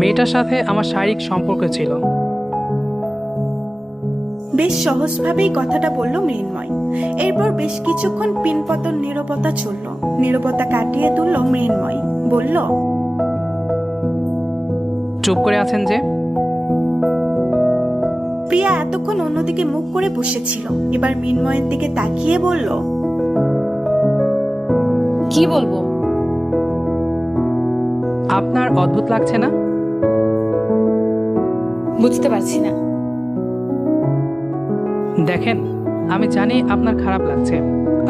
মেয়েটার সাথে আমার শারীরিক সম্পর্ক ছিল। বেশ সহজভাবেই কথাটা বলল মৃন্ময়। এরপর বেশ কিছুক্ষণ পিনপতন নীরবতা চলল। নীরবতা কাটিয়ে তুলল মৃন্ময়, বলল, চুপ করে আছেন যে? প্রিয়া এতক্ষণ অন্যদিকে মুখ করে বসেছিল, এবার মৃন্ময়ের দিকে তাকিয়ে বলল, কি বলবো? আপনার অদ্ভুত লাগছে না? বুঝতে পারছি না। দেখেন, আমি জানি আপনার খারাপ লাগছে,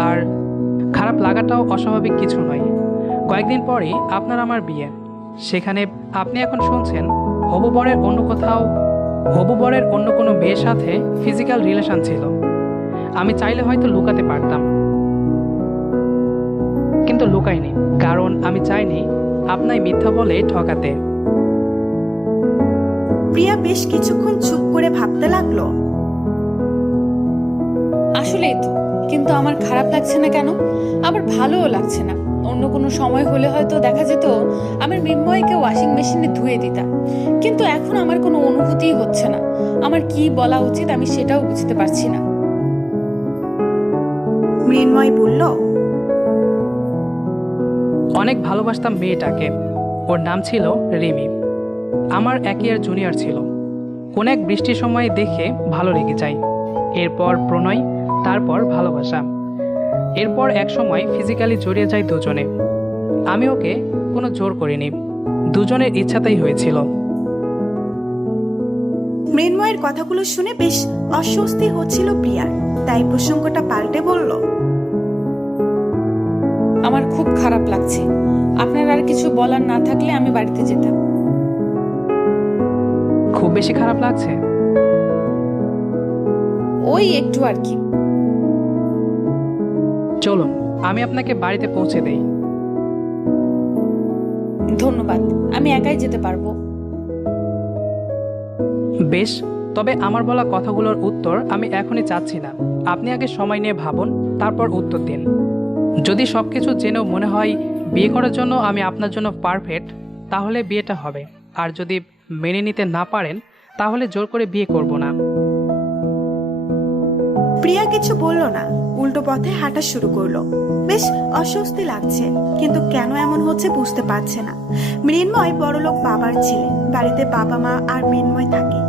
আর খারাপ লাগাটাও অস্বাভাবিক কিছু নয়। কয়েকদিন পরেই আপনার আমার বিয়ে। সেখানে আপনি এখন শুনছেন হবু বরের অন্য কোনো মেয়ের সাথে ফিজিক্যাল রিলেশন ছিল। আমি চাইলে হয়তো লুকাতে পারতাম, কিন্তু লুকাইনি, কারণ আমি চাইনি আপনাই মিথ্যা বলে ঠকাতে। প্রিয়া বেশ কিছুক্ষণ চুপ করে ভাবতে লাগলো। আসলেই তো, কিন্তু আমার খারাপ লাগছে না কেন? আবার ভালোও লাগছে না। অন্য কোনো সময় হলে হয়তো দেখা যেত আমার মৃন্ময়কে ওয়াশিং মেশিনে ধুয়ে দিতাম, কিন্তু এখন আমার কোনো অনুভূতিই হচ্ছে না। আমার কি বলা উচিত আমি সেটাও বুঝতে পারছি না। মৃন্ময় বলল, অনেক ভালোবাসতাম মেয়েটাকে। ওর নাম ছিল রিমি। আমার 1 ইয়ার জুনিয়র ছিল। কোন এক বৃষ্টির সময় দেখে ভালো লেগে যায়, এরপর প্রণয়, তারপর ভালোবাসা। এরপর এক সময় ফিজিক্যালি জড়িয়ে যায় দুজনে। আমি ওকে কোনো জোর করিনি, দুজনের ইচ্ছাতেই হয়েছিল। মৃন্ময়ের কথাগুলো শুনে বেশ অস্বস্তি হচ্ছিল প্রিয়ার, তাই প্রসঙ্গটা পাল্টে বলল, আমার খুব খারাপ লাগছে। আপনার আর কিছু বলার না থাকলে আমি বাড়িতে যেতাম। খুব বেশি খারাপ লাগছে? ওই একটু আর কি। চলুন, আমি আপনাকে বাড়িতে পৌঁছে দেই। ধন্যবাদ, আমি একাই যেতে পারবো। বেশ, তবে আমার বলা কথাগুলোর উত্তর আমি এখনই চাচ্ছি না। আপনি আগে সময় নিয়ে ভাবুন, তারপর উত্তর দিন। যদি সবকিছু জেনেও মনে হয় বিয়ে করার জন্য আমি আপনার জন্য পারফেক্ট, তাহলে বিয়েটা হবে। আর যদি মেনে নিতে না পারেন, তাহলে জোর করে বিয়ে করব না। প্রিয়া কিছু বলল না, উল্টো পথে হাঁটা শুরু করলো। বেশ অস্বস্তি লাগছে, কিন্তু কেন এমন হচ্ছে বুঝতে পারছে না। মৃন্ময় বড়লোক বাবার ছেলে, বাড়িতে বাবা মা আর মৃন্ময় থাকে।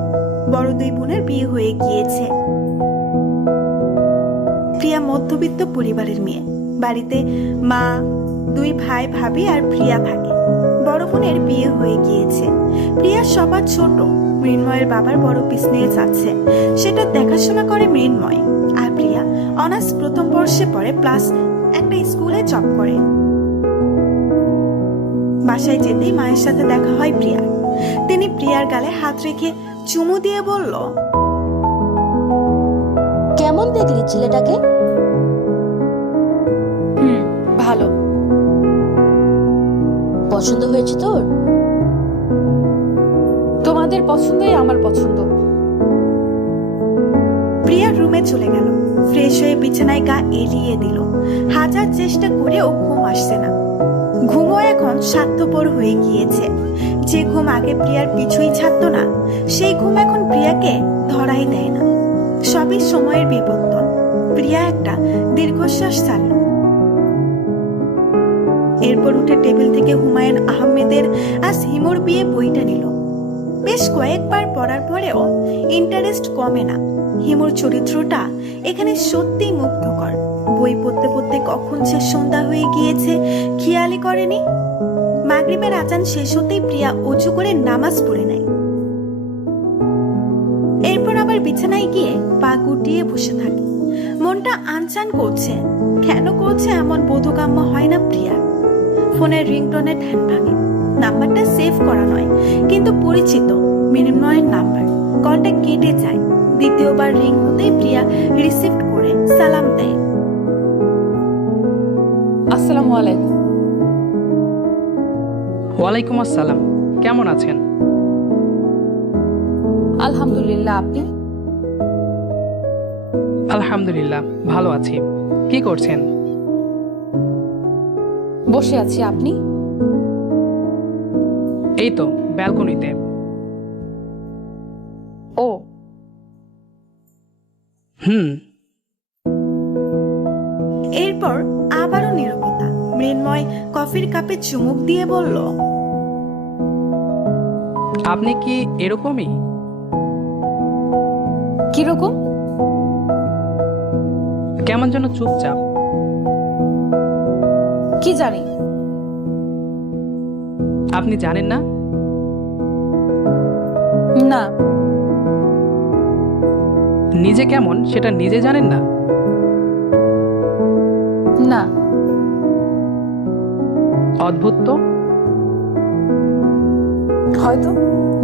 বড় 2 বোনের বিয়ে হয়ে গিয়েছে। প্রিয়া মধ্যবিত্ত পরিবারের মেয়ে। বাড়িতে মা, 2 ভাই ভাবি আর প্রিয়া থাকে। বড় বোনের বিয়ে হয়ে গিয়েছে। প্রিয়া সবার ছোট। মৃন্ময়ের বাবার বড় বিজনেস আছে, সেটা দেখাশোনা করে মৃন্ময়। আর প্রিয়া অনার্স প্রথম বর্ষে পড়ে, প্লাস একটা স্কুলে জব করে। বাসায় যেতেই মায়ের সাথে দেখা হয় প্রিয়ার। তিনি প্রিয়ার গালে হাত রেখে চুমু দিয়ে বলল, কেমন দেখলি ছেলেটাকে? ভালো। পছন্দ হয়েছে তোর? তোমাদের পছন্দই আমার পছন্দ। প্রিয়া রুমে চলে গেল। ফ্রেশ হয়ে বিছানায় গা এলিয়ে দিল। হাজার চেষ্টা করেও ঘুম আসছে না। ঘুমও এখন স্বার্থপর হয়ে গিয়েছে। যে ঘুম আগে প্রিয়ার পিছুই ছাড়তো না, সেই ঘুম এখন প্রিয়াকে ধরাই দেয় না। সবই সময়ের বিবর্তন। প্রিয়া একটা দীর্ঘশ্বাস ছাড়ল। এরপর উঠে টেবিল থেকে হুমায়ুন আহমেদের আজ হিমুর বিয়ে বইটা নিল। বেশ কয়েকবার পড়ার পরেও ইন্টারেস্ট কমে না। হিমুর চরিত্রটা এখানে সত্যি মুগ্ধকর। বই পড়তে পড়তে কখন সে সন্ধ্যা হয়ে গিয়েছে খেয়ালই করেনি। মাগরিবের আজান শেষ হতেই প্রিয়া অজু করে নামাজ পড়ে নেয়। এরপর আবার বিছানায় গিয়ে পা গুটিয়ে বসে থাকে। মনটা আনচান করছে। কেন করছে এমন বোধগম্য হয় না প্রিয়ার। ফোনের রিংটোনে ধ্যান ভাঙে। নাম্বারটা সেভ করা নয়, কিন্তু পরিচিত মৃন্ময়ের নাম্বার। কলটা কেটে যায়। দ্বিতীয়বার রিং হতেই প্রিয়া রিসিভ করে সালাম দেয়। আসসালামু আলাইকুম। ওয়ালাইকুম আসসালাম। কেমন আছেন? আলহামদুলিল্লাহ, আপনি? আলহামদুলিল্লাহ, ভালো আছি। কি করছেন? বসে আছি, আপনি? এই তো ব্যালকনিতে। ও হুম। এরপর আবারও নীরবতা। মৃন্ময় কফির কাপে চুমুক দিয়ে বলল, আপনি কি এরকমই? কিরকম? কেমন যেন চুপচাপ। কি জানি? আপনি জানেন না? না। নিজে কেমন সেটা নিজে জানেন না? না। অদ্ভুত তো। হয়তো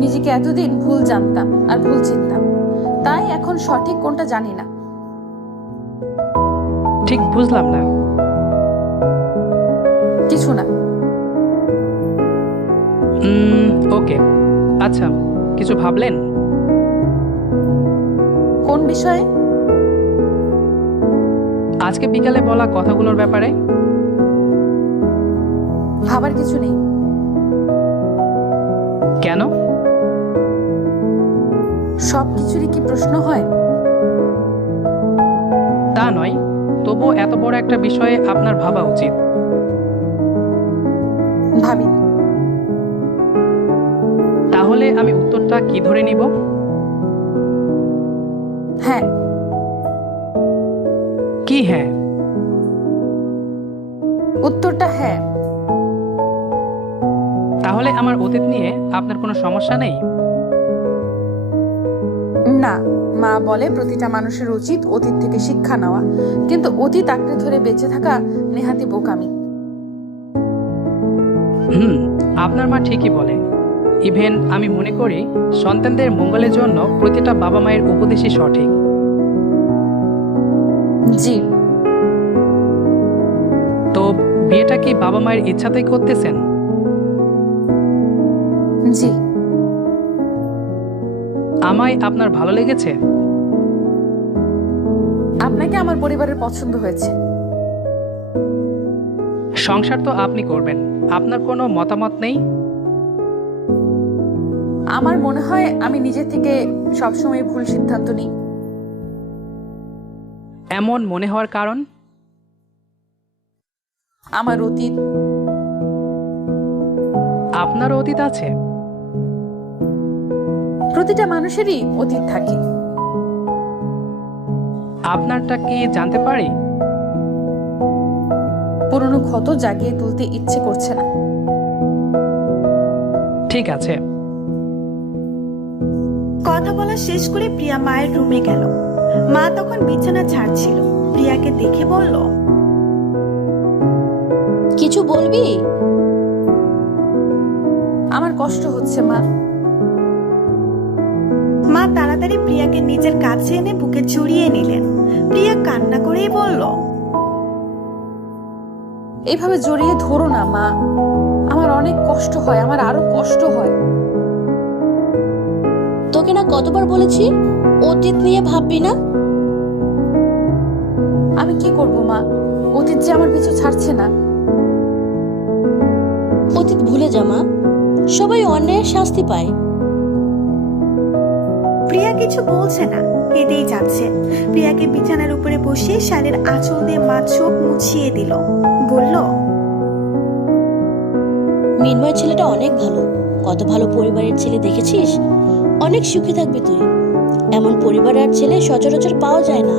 নিজেকে এতদিন ভুল জানতাম আর ভুল চিনতাম, তাই এখন সঠিক কোনটা জানি না। ঠিক বুঝলাম না। কিছু না। ওকে, আচ্ছা, কিছু ভাবলেন? কোন বিষয়ে? আজকে বিকালে বলা কথাগুলোর ব্যাপারে। ভাবার কিছু নেই। কেন? সব কিছুরই কি প্রশ্ন হয়? তা নয়, তবু এত বড় একটা বিষয়ে আপনার ভাবা উচিত। ভাবি। তাহলে আমি উত্তরটা কি ধরে নিব? হ্যাঁ। কি হ্যাঁ? উত্তরটা হ্যাঁ। তাহলে আমার অতীত নিয়ে আপনার কোনো সমস্যা নেই? না, মা বলে প্রতিটা মানুষের উচিত অতীত থেকে শিক্ষা নেওয়া, কিন্তু অতীত আঁকড়ে ধরে বেঁচে থাকা নেহাতি বোকামি। আপনার মা ঠিকই বলে। ইভেন আমি মনে করি সন্তানদের মঙ্গলের জন্য প্রতিটা বাবা মায়ের উপদেশই সঠিক। জি। তো বিয়েটা কি বাবা মায়ের ইচ্ছাতেই করতেছেন? জি। আমায় আপনার ভালো লেগেছে? আপনাকে আমার পরিবারের পছন্দ হয়েছে। সংসার তো আপনি করবেন, আপনার কোনো মতামত নেই? আমার মনে হয় আমি নিজে থেকে সবসময় ভুল সিদ্ধান্ত নিই। এমন মনে হওয়ার কারণ? আমার অতীত। আপনার অতীত আছে? প্রতিটা মানুষেরই অতীত থাকে। আপনারটা কি জানতে পারি? পুরনো ক্ষত জাগিয়ে তুলতে ইচ্ছে করছে না। ঠিক আছে। কথা বলা শেষ করে প্রিয়া মায়ের রুমে গেল। মা তখন বিছানা ছাড়ছিল। প্রিয়াকে দেখে বলল, কিছু বলবি? আমার কষ্ট হচ্ছে মা। মা তাড়াতাড়ি প্রিয়াকে নিজের কাছে এনে বুকে জড়িয়ে নিলেন। প্রিয়া কান্না করেই বলল, এইভাবে জড়িয়ে ধরো না মা, আমার অনেক কষ্ট হয়, আমার আরো কষ্ট হয়। তোকে না কতবার বলেছি অতীত নিয়ে ভাববি না? আমি কি করব মা, অতীত যে আমার পিছু ছাড়ছে না। অতীত ভুলে যা মা, সবাই অন্যায়ের শাস্তি পায়। প্রিয়া কিছু বলছে না, কেঁদেই যাচ্ছে। প্রিয়াকে বিছানার উপরে বসিয়ে শাড়ির আঁচল দিয়ে মা চোখ মুছিয়ে দিল। বলল, মিনময় ছেলেটা অনেক ভালো, কত ভালো পরিবারের ছেলে দেখেছিস? অনেক সুখী থাকবি তুই। এমন পরিবার আর ছেলে সচরাচর পাওয়া যায় না।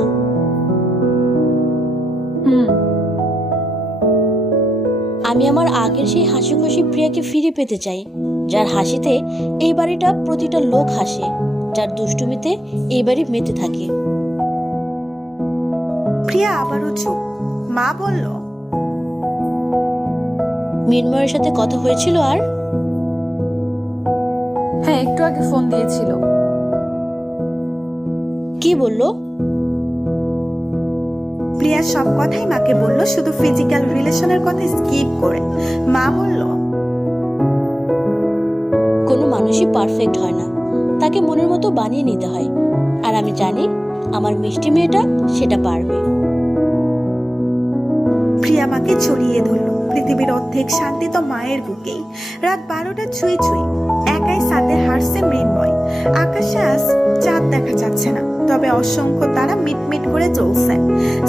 আমি আমার আগের সেই হাসি খুশি প্রিয়াকে ফিরে পেতে চাই, যার হাসিতে এই বাড়িটা প্রতিটা লোক হাসে, যার দুষ্টুমিতে এই বাড়ি মেতে থাকে। প্রিয়া আবারও চুপ। মা বলল, মিনময়ের সাথে কথা হয়েছিল? আর হ্যাঁ, একটু আগে ফোন দিয়েছিল। কি বললো? প্রিয়া সব কথাই মাকে বলল, শুধু ফিজিক্যাল রিলেশনের কথা স্কিপ করে। মা বলল, কোনো মানুষই পারফেক্ট হয় না, তাকে মনের মতো বানিয়ে নিতে হয়। আর আমি জানি আমার মিষ্টি মেয়েটা সেটা পারবে। প্রিয়া মাকে জড়িয়ে ধরল। পৃথিবীর অর্ধেক শান্তি তো মায়ের বুকেই। রাত 12টা ছুঁই ছুঁই, একাই সাথে হারছে মৃন্ময়। আকাশে আজ চাঁদ দেখা যাচ্ছে না, তবে অসংখ্য তারা মিটমিট করে চলছে।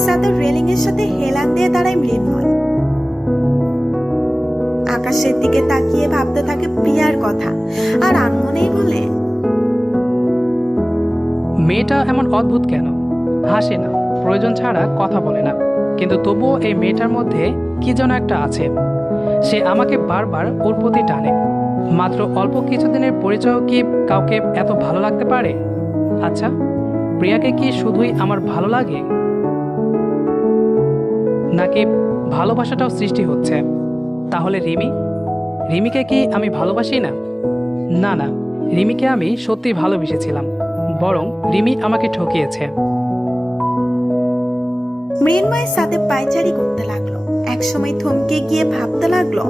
সাদের রেলিং এর সাথে হেলান দিয়ে দাঁড়ায় মৃন্ময়। আকাশের দিকে তাকিয়ে ভাবতে থাকে প্রিয়ার কথা, আর আনমনেই বলে, মেয়েটা এমন অদ্ভুত কেন? হাসে না, প্রয়োজন ছাড়া কথা বলে না, কিন্তু তবুও এই মেয়েটার মধ্যে কি যেন একটা আছে। সে আমাকে বারবার ওর প্রতি টানে। মাত্র অল্প কিছুদিনের পরিচয়ও কি কাউকে এত ভালো লাগতে পারে? আচ্ছা, প্রিয়াকে কি শুধুই আমার ভালো লাগে, নাকি ভালোবাসাটাও সৃষ্টি হচ্ছে? তাহলে রিমিকে কি আমি ভালোবাসি না? না না, রিমিকে আমি সত্যি ভালোবেসেছিলাম, বরং রিমি আমাকে ঠকিয়েছে। মৃন্ময় সাথে পায়চারি করতে লাগলো। একসময় থমকে গিয়ে ভাবতে লাগলো,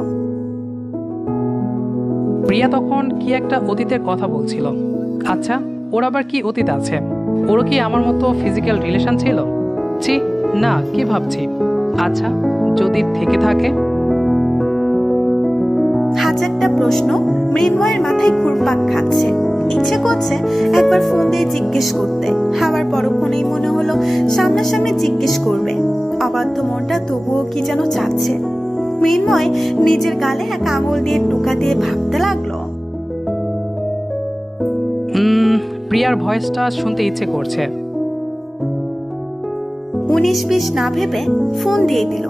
প্রিয়া তখন কি একটা অতীতের কথা বলছিল। আচ্ছা, ওর আবার কি অতীত আছে? ওরও কি আমার মতো ফিজিক্যাল রিলেশন ছিল? ছি, না, কি ভাবছি? আচ্ছা, যদি থেকে থাকে? হাজারটা প্রশ্ন মৃন্ময়ের মাথায় ঘুরপাক খাচ্ছে। ইচ্ছে করছে একবার ফোন দিয়ে জিজ্ঞেস করতে, আবার পরক্ষণেই মনে হলো সামনাসামনি জিজ্ঞেস করবে। অবাধ্য মনটা তবুও কি যেন চাচ্ছে। মৃন্ময় নিজের গালে এক আঙুল দিয়ে টোকা দিয়ে ভাবতে লাগলো, প্রিয়ার ভয়েসটা শুনতে ইচ্ছে করছে। 19-20 না ভেবে ফোন দিয়ে দিল।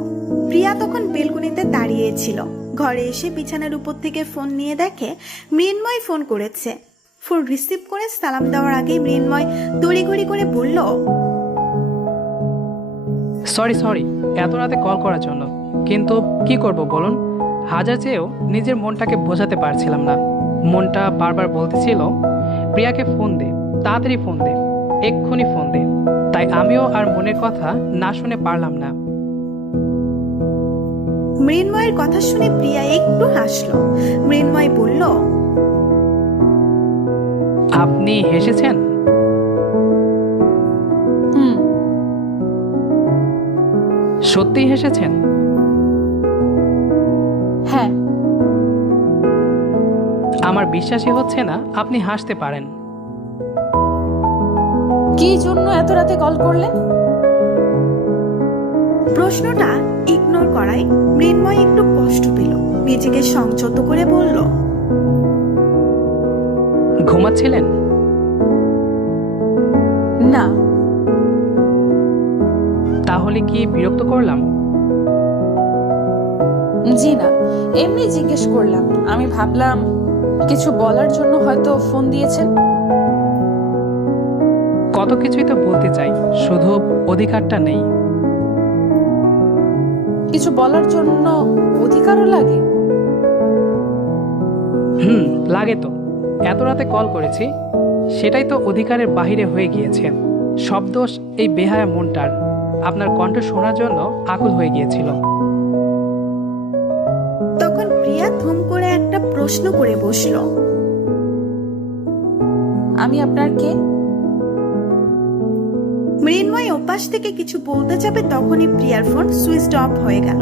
প্রিয়া তখন বেলকনিতে দাঁড়িয়েছিল। ঘরে এসে বিছানার উপর থেকে ফোন নিয়ে দেখে মৃন্ময় ফোন করেছে। ফোন রিসিভ করে সালাম দেওয়ার আগেই মৃন্ময় তড়িঘড়ি করে বলল, সরি এত রাতে কল করার জন্য, কিন্তু কি করব বলুন? হাজার চেয়েও নিজের মনটাকে বোঝাতে পারছিলাম না। মনটা বারবার বলতেছিল, প্রিয়াকে ফোন দে, তাড়াতাড়ি ফোন দে, এক্ষুনি ফোন দে। তাই আমিও আর মনের কথা না শুনে পারলাম না। মৃন্ময়ের কথা শুনে প্রিয়া একটু হাসলো। মৃন্ময় বলল, আপনি হেসেছেন? হুম। সত্যিই হেসেছেন? হ্যাঁ। আমার বিশ্বাসই হচ্ছে না আপনি হাসতে পারেন। কি জন্য এত রাতে কল করলেন? প্রশ্নটা ইগনোর করায় মৃন্ময় একটু কষ্ট পেল। নিজেকে সংযত করে বলল, ঘুমাচ্ছিলেন? না। তাহলে কি বিরক্ত করলাম? জি না, এমনি জিজ্ঞেস করলাম। আমি ভাবলাম কিছু বলার জন্য হয়তো ফোন দিয়েছেন। কত কিছুই তো বলতে চাই, শুধু অধিকারটা নেই। কিছু বলার জন্য অধিকারও লাগে? লাগে তো। এত রাতে কল করেছি, সেটাই তো অধিকারের বাহিরে হয়ে গিয়েছে। সব দোষ এই বেহায়া মনটার। আপনার কণ্ঠ শোনার জন্য আকুল হয়ে গিয়েছিল। তখন প্রিয়া ধুম করে একটা প্রশ্ন করে বসলো, আমি আপনার কে? মৃন্ময় ওপাশ থেকে কিছু বলতে যাবে, তখনই প্রিয়ার ফোন সুইচ অফ হয়ে গেল।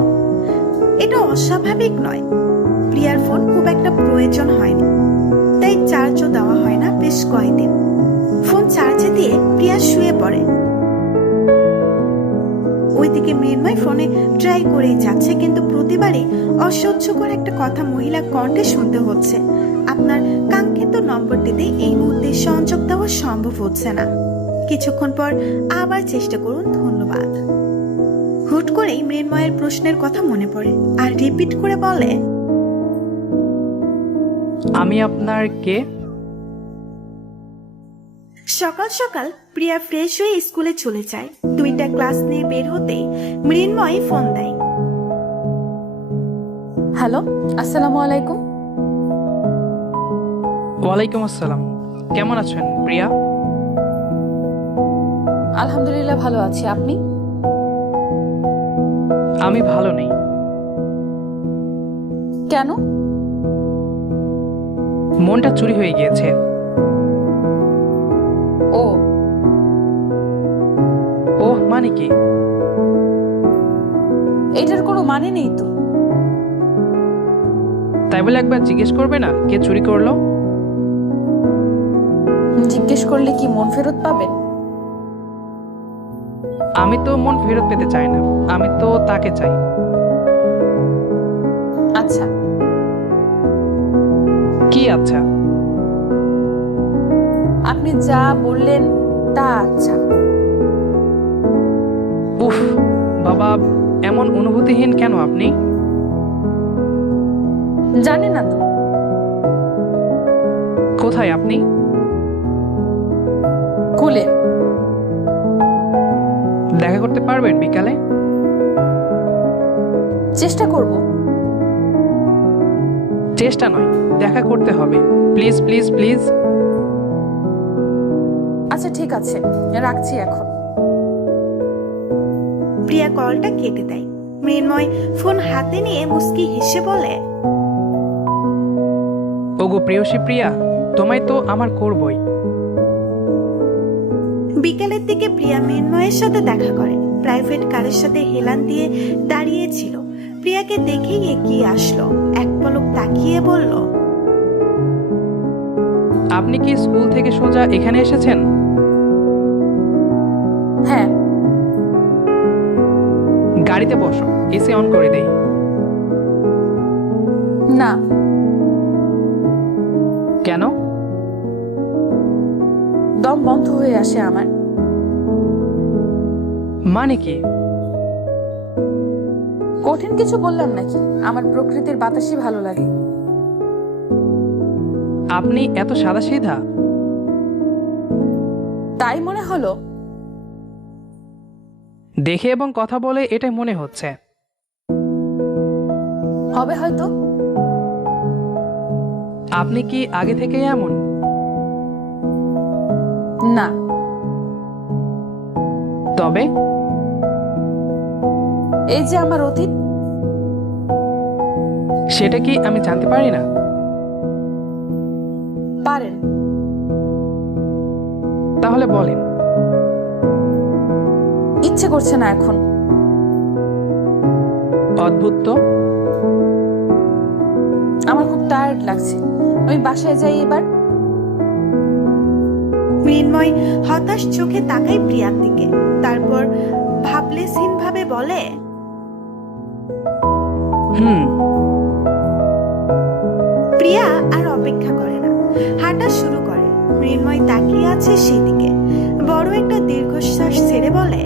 এটা অস্বাভাবিক নয়, প্রিয়ার ফোন খুব একটা প্রয়োজন হয়নি, তাই চার্জও দেওয়া হয় না বেশ কয়েকদিন। ফোন চার্জে দিয়ে প্রিয়া শুয়ে পড়ে। ওইদিকে মৃন্ময় ফোনে ট্রাই করেই যাচ্ছে, কিন্তু প্রতিবারই অসহ্যকর একটা কথা মহিলা কণ্ঠে শুনতে হচ্ছে, আপনার কাঙ্ক্ষিত নম্বরটিতে এই মুহূর্তে সংযোগ দেওয়া সম্ভব হচ্ছে না, কিছুক্ষণ পর আবার চেষ্টা করুন, ধন্যবাদ। হুট করেই মৃন্ময়ের প্রশ্নের কথা মনে পড়ে আর রিপিট করে বলে, আমি আপনার কে? সকাল সকাল প্রিয়া ফ্রেশ হয়ে স্কুলে চলে যায়। 2টা ক্লাস নিয়ে বের হতেই মৃন্ময় ফোন দেয়। হ্যালো, আসসালামু আলাইকুম। ওয়ালাইকুম আসসালাম। কেমন আছেন প্রিয়া? আলহামদুলিল্লাহ ভালো আছি, আপনি? আমি ভালো নেই। কেন? মনটা চুরি হয়ে গিয়েছে। ও ওহ, মানে কি? এটার কোনো মানে নেই তো। তাই বলে একবার জিজ্ঞেস করবে না কে চুরি করলো? জিজ্ঞেস করলে কি মন ফেরত পাবেন? আমি তো মন ফেরত পেতে চাই না, আমি তো তাকে চাই। আচ্ছা, কি আচ্ছা? আপনি যা বললেন তা আচ্ছা। উফ বাবা, এমন অনুভূতিহীন কেন আপনি? জানি না তো। কোথায় আপনি? কুলে। দেখা করতে পারবেন বিকালে? চেষ্টা করব। চেষ্টা নয়, দেখা করতে হবে। Please please please. আচ্ছা ঠিক আছে, রাখছি এখন। প্রিয়া কলটা কেটে দেয়। মৃন্ময় ফোন হাতে নিয়ে মুস্কি হেসে বলে, ওগো প্রেয়সী প্রিয়া, তোমায় তো আমার করবই। বিকেলের দিকে প্রিয়া মৃন্ময়ের সাথে দেখা করে। প্রাইভেট কারের সাথে হেলান দিয়ে দাঁড়িয়েছিল। প্রিয়াকে দেখেই এগিয়ে আসলো, এক পলক তাকিয়ে বলল, আপনি কি স্কুল থেকে সোজা এখানে এসেছেন? হ্যাঁ। গাড়িতে বসো, এসি অন করে দেই। না। কেন? দম বন্ধ হয়ে আসে আমার। মানে কি? কঠিন কিছু বললাম নাকি? আমার প্রকৃতির বাতাসই ভালো লাগে। আপনি এত সাদাসিধা? তাই মনে হলো? দেখে এবং কথা বলে এটাই মনে হচ্ছে। হবে হয়তো। আপনি কি আগে থেকেই এমন? না। তবে এই যে আমার অতীত। সেটা কি আমি জানতে পারি না? পারেন। তাহলে বলেন। ইচ্ছে করছে না এখন। অদ্ভুত তো। আমার খুব টায়ার্ড লাগছে, আমি বাসায় যাই এবার। মৃন্ময় হতাশ চোখে তাকায় প্রিয়ার দিকে, তারপর ভাবলেশহীন ভাবে বলে, হুম। প্রিয়া আর অপেক্ষা করে না, হাঁটা শুরু করে। মৃন্ময় তাকিয়ে আছে সেদিকে, বড় একটা দীর্ঘশ্বাস ছেড়ে বলে,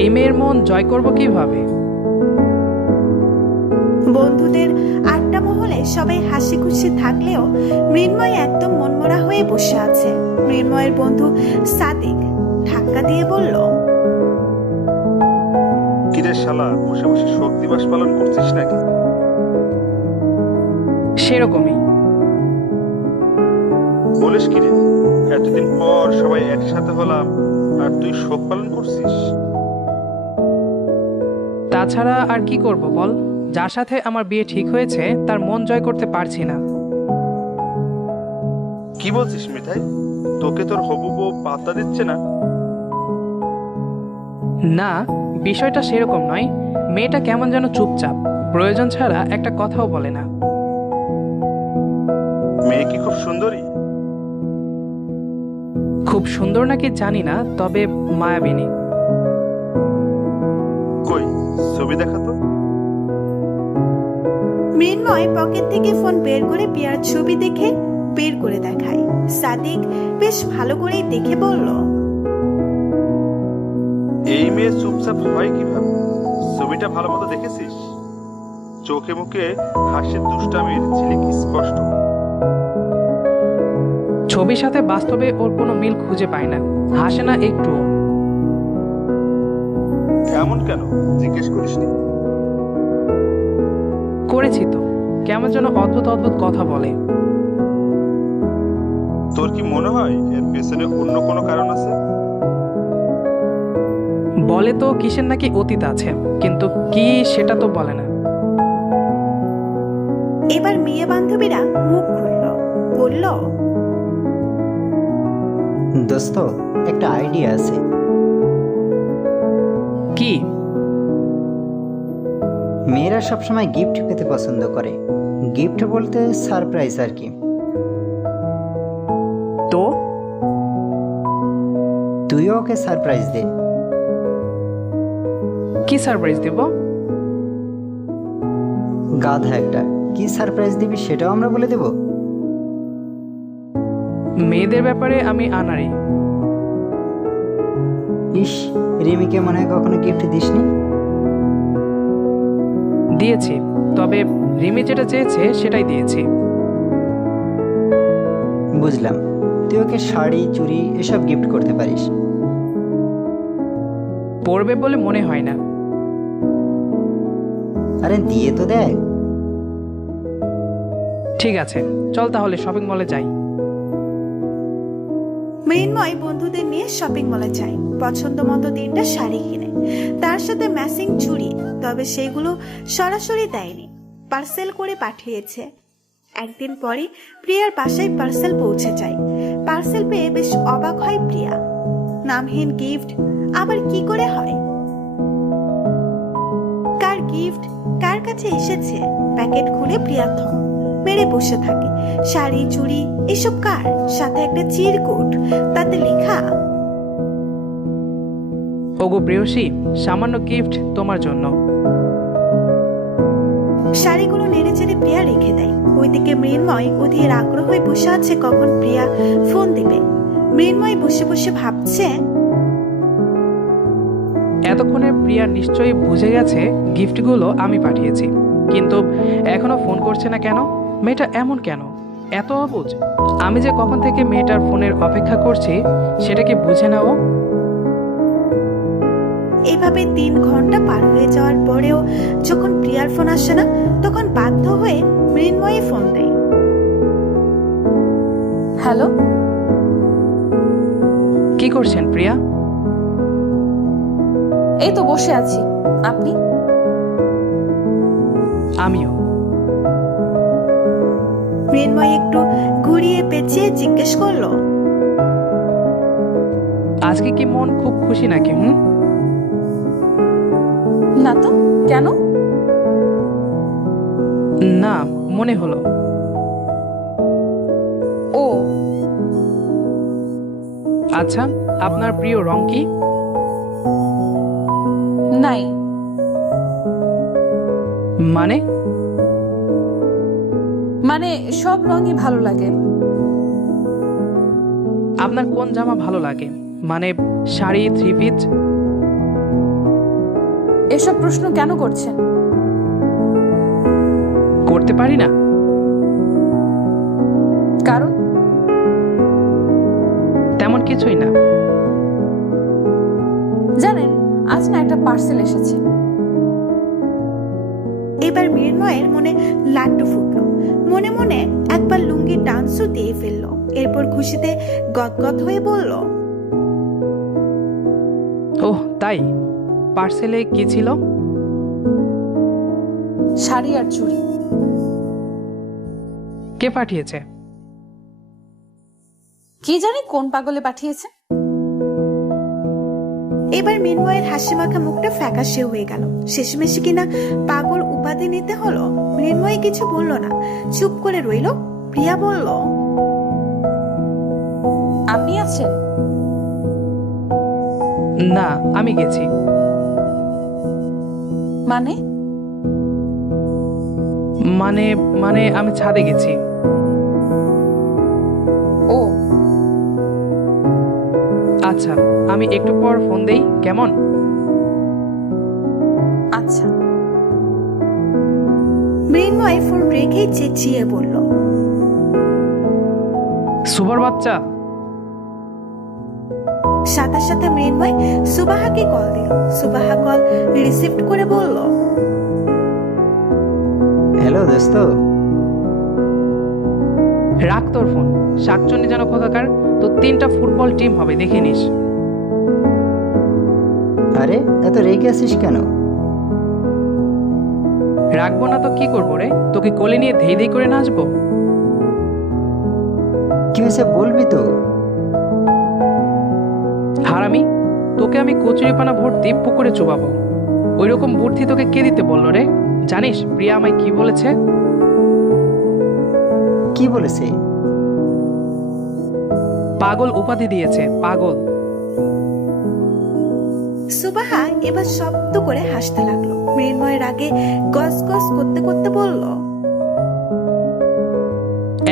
এই মেয়ের মন জয় করব কিভাবে? বন্ধুদের আড্ডা মহলে সবাই হাসি খুশি থাকলেও মৃন্ময় একদম মনমরা হয়ে বসে আছে। মৃন্ময়ের বন্ধু সাদিক ধাক্কা দিয়ে বলল, কিরে শালা, বসে বসে শোক দিবস পালন করছিস নাকি? সেরকমই। বলিস কিরে, এতদিন পর সবাই একসাথে হলাম আর তুই শোক পালন করছিস? তাছাড়া আর কি করব বল? যার সাথে আমার বিয়ে ঠিক হয়েছে তার মন জয় করতে পারছি না। কি বলছিস মিঠাই? তোকে তোর হবু বউ পাত্তা দিচ্ছে না? না, বিষয়টা সেরকম নয়। মেয়েটা কেমন যেন চুপচাপ, প্রয়োজন ছাড়া একটা কথাও বলে না। মেয়ে কি খুব সুন্দরী? খুব সুন্দর নাকি জানি না, তবে মায়াবিনী। কই ছবি দেখা তো। মৃন্ময় পকেট থেকে ফোন বের করে প্রিয়ার ছবি দেখে বের করে দেখায়। সাদিক বেশ ভালো করেই দেখে বলল, এই মেয়ে চুপচাপ হয় কিভাবে? ছবিটা ভালো মতো দেখেছিস? চোখে মুখে হাসির দুষ্টামির ঝিলিক স্পষ্ট। ছবির সাথে বাস্তবে ওর কোনো মিল খুঁজে পায় না, হাসে না একটু। এমন কেন জিজ্ঞেস করিসনি? করেছি তো, কেমন যেন অদ্ভুত অদ্ভুত কথা বলে। তোর কি মনে হয় এর পেছনে অন্য কোনো কারণ আছে? বলে তো কিসের নাকি অতীত আছে, কিন্তু কি সেটা তো বলে না। এবার মেয়ে বান্ধবীরা মুখ খুলল, বলল, দোস্ত, একটা আইডিয়া আছে। কি? মেয়েরা সবসময় গিফট পেতে পছন্দ করে। গিফট বলতে সারপ্রাইজ আর কি। তো তুইও ওকে সারপ্রাইজ দে। কি সারপ্রাইজ দেব? গাধা একটা, কি সারপ্রাইজ দিবি সেটাও আমরা বলে দেব? মেয়েদের ব্যাপারে আমি আনাড়ি। ইস, রিমিকে মনে হয় কখনো গিফট দিসনি। দিয়েছি, তবে রিমি যেটা চেয়েছে সেটাই দিয়েছি। বুঝলাম, তুই ওকে শাড়ি চুড়ি এসব গিফট করতে পারিস। পড়বে বলে মনে হয় না। আরে দিয়ে তো দেখ। ঠিক আছে, চল তাহলে শপিং মলে যাই। মৃন্ময় বন্ধুদের নিয়ে শপিং মলে যায়। পছন্দ মতো 3টা শাড়ি কিনে, তার সাথে ম্যাচিং চুড়ি। তবে সেগুলো সরাসরি দেয়নি, পার্সেল করে পাঠিয়েছে। একদিন পরে প্রিয়ার বাসায় পার্সেল পৌঁছে যায়। পার্সেল পেয়ে বেশ অবাক হয় প্রিয়া। নামহীন গিফট আবার কি করে হয়? কার গিফট কার কাছে এসেছে? প্যাকেট খুলে প্রিয়া থম মেরে বসে থাকে। শাড়ি চুড়ি এসব কার? সাথে একটা চিরকুট, তাতে লেখা, ওগো প্রেয়সী, সামান্য গিফট তোমার জন্য। শাড়িগুলো নেড়ে চেড়ে প্রিয়া রেখে দেয়। ওইদিকে মৃন্ময় অধীর আগ্রহ হয়ে বসে আছে কখন প্রিয়া ফোন দিবে। মৃন্ময় বসে বসে ভাবছে, এতক্ষণে প্রিয়া নিশ্চয়ই বুঝে গেছে গিফটগুলো আমি পাঠিয়েছি, কিন্তু এখনো ফোন করছে না কেন? মেয়েটা এমন কেন, এত অবুঝ? আমি যে কখন থেকে মেয়েটার ফোনের অপেক্ষা করছি সেটা কি বুঝে না ও? এভাবে 3 ঘন্টা পার হয়ে যাওয়ার পরেও যখন প্রিয়ার ফোন আসে না, তখন বাধ্য হয়ে মৃন্ময়ী ফোন দেয়। হ্যালো, কি করছেন প্রিয়া? এই তো বসে আছি। আপনি? আমিও। মৃন্ময় একটু ঘুরিয়ে পেঁচিয়ে জিজ্ঞেস করলো, আজকে কি মন খুব খুশি নাকি? না তো, কেন? না, মনে হলো। ও আচ্ছা, আপনার প্রিয় রং কি? নাই। মানে? মানে সব রঙই ভালো লাগে। আপনার কোন জামা ভালো লাগে? মানে শাড়ি, 3 পিস? এসব প্রশ্ন কেন করছেন? করতে পারি না। কারণ? তেমন কিছুই না। জানেন, আজ না একটা পার্সেল এসেছে। এবার মৃন্ময়ের মনে লাড্ডু ফুটলো। মনে মনে একবার লুঙ্গির ডান্সও দিয়ে ফেললো। এরপর খুশিতে গদগদ হয়ে বলল, ওহ তাই? পার্সেলে কি ছিল? শাড়ি আর চুড়ি। কে পাঠিয়েছে? কি জানি কোন পাগলে পাঠিয়েছে। এবার মৃন্ময়ের হাসি মাখা মুখটা ফ্যাকাশে হয়ে গেল। শেষমেশে কিনা পাগল উপাধি নিতে হলো। মৃন্ময় কিছু বলল না, চুপ করে রইল। প্রিয়া বলল, আপনি আছেন? না, আমি গেছি। মানে? মানে মানে আমি ছাদে গেছি। ও আচ্ছা, আমি একটু পর ফোন দেই, কেমন? আচ্ছা। মৃন্ময় ফোন রেখেই চেঁচিয়ে বলল, সুপার বাচ্চা। সাথে সাথে মৃন্ময় সুবাহাকে কল দিল। সুবাহা কল রিসিভ করে বলল, হ্যালো দোস্ত। রাখ তোর ফোন, শাকচুন্নি যেন কোথাকার। তো 3টা ফুটবল টিম হবে, দেখে নিস। আরে এত রেগে আছিস কেন? রাখবো না তো কি করবো রে? তোকে কোলে নিয়ে ধেই ধেই করে নাচবো? কি হয়েছে বলবি তো? হারামি, তোকে আমি কচুরিপানা ভর্তি পুকুরে চুবাবো। ওই রকম বুদ্ধি তোকে কে দিতে বললো রে? জানিস প্রিয়া আমায় কি বলেছে? কি বলেছে? পাগল উপাধি দিয়েছে, পাগল। সুবাহা এবার শব্দ করে হাসতে লাগলো। মৃন্ময়ের আগে গস গস করতে করতে বলল,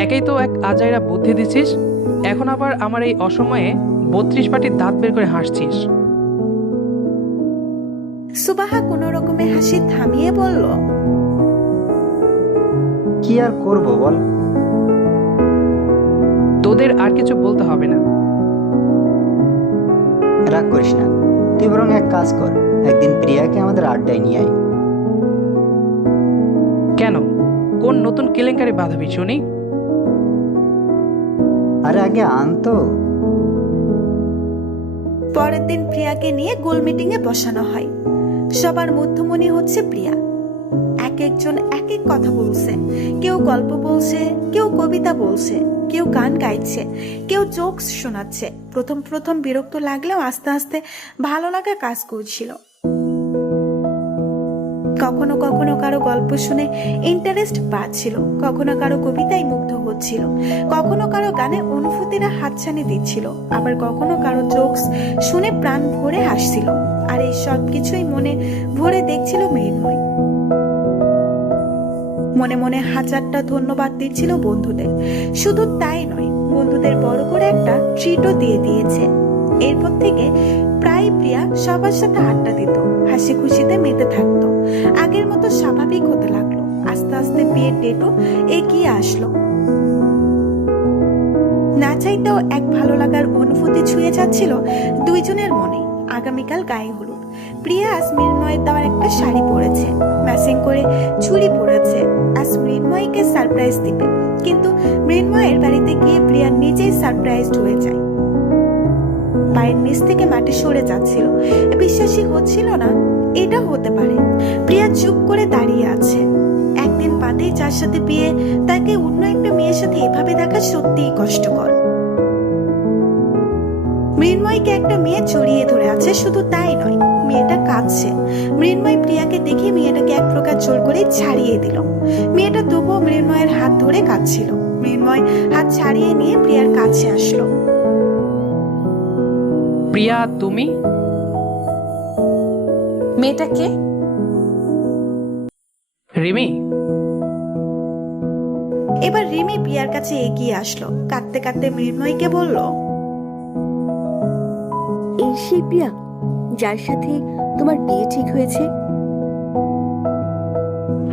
একেই তো এক আজাইরা বুদ্ধি দিছিস, এখন আবার আমার এই অসময়ে 32 পাটির দাঁত বের করে হাসছিস। সুবাহা কোনো রকমে হাসি থামিয়ে বলল, কি আর করব বল? তোদের আর কিছু বলতে হবে না। রাগ করিস না, তুই বরং এক কাজ কর, একদিন প্রিয়াকে আমাদের আড্ডায় নিয়ে আয়। কেন, কোন নতুন কেলেঙ্কারি বাঁধাবি শুনি? আরে আগে আনতো। পরের দিন প্রিয়াকে নিয়ে গোল মিটিং এ বসানো হয়। সবার মধ্যমণি হচ্ছে প্রিয়া। এক একজন এক এক কথা বলছে, কেউ গল্প বলছে, কেউ কবিতা বলছে, কেউ গান গাইছে, কেউ জোকস শোনাচ্ছে। প্রথম প্রথম বিরক্ত লাগলেও আস্তে আস্তে ভালো লাগা কাজ করছিল। কখনো কখনো কারো গল্প শুনে ইন্টারেস্ট পাচ্ছিল, কখনো কারো কবিতায় মুগ্ধ হচ্ছিল, কখনো কারো গানে অনুভূতিরা হাতছানি দিচ্ছিল, আবার কখনো কারো জোকস শুনে প্রাণ ভরে হাসছিল। আর এই সব কিছুই মনে ভরে দেখছিল মৃন্ময়। মনে মনে হাজারটা ধন্যবাদ দিচ্ছিল বন্ধুদের। শুধু তাই নয়, বন্ধুদের বড় করে একটা ট্রিটও দিয়ে দিয়েছে। এরপর থেকে প্রায় প্রিয়া সবার সাথে আড্ডা দিত, হাসি খুশিতে মেতে থাকতো, আগের মতো স্বাভাবিক হতে লাগলো। আস্তে আস্তে বিয়ের ডেটও এগিয়ে আসলো। না চাইতেও এক ভালো লাগার অনুভূতি ছুঁয়ে যাচ্ছিল দুইজনের মনে। আগামীকাল গায়ে হলুদ। প্রিয়া আজ মৃন্ময়ের দেওয়ার একটা শাড়ি পরেছে, ম্যাচিং করে চুড়ি পরেছে। আজ মৃন্ময়কে সারপ্রাইজ দিবে, কিন্তু মৃন্ময়ের বাড়িতে গিয়ে প্রিয়া নিজেই সারপ্রাইজড হয়ে যায়। পায়ের নিচ থেকে মাটি সরে যাচ্ছিল, বিশ্বাসই হচ্ছিল না এটা হতে পারে। প্রিয়া চুপ করে দাঁড়িয়ে আছে। একদিন বাদেই যার সাথে বিয়ে, তাকে অন্য একটা মেয়ের সাথে এভাবে দেখা সত্যিই কষ্টকর। মৃন্ময়কে একটা মেয়ে জড়িয়ে ধরে আছে, শুধু তাই নয়, মেয়েটা কাঁদছে। মৃন্ময় প্রিয়াকে দেখে মেয়েটাকে এক প্রকার জোর করে ছাড়িয়ে দিল। মেয়েটা তবুও মৃন্ময়ের হাত ধরে কাঁদছিল। মৃন্ময় হাত ছাড়িয়ে নিয়ে প্রিয়ার কাছে আসলো। প্রিয়া, তুমি? মেয়েটাকে রিমি। এবার রিমি প্রিয়ার কাছে এগিয়ে আসলো, কাঁদতে কাঁদতে মৃন্ময়কে বলল, এই সেই প্রিয়া যার সাথে তোমার বিয়ে ঠিক হয়েছে?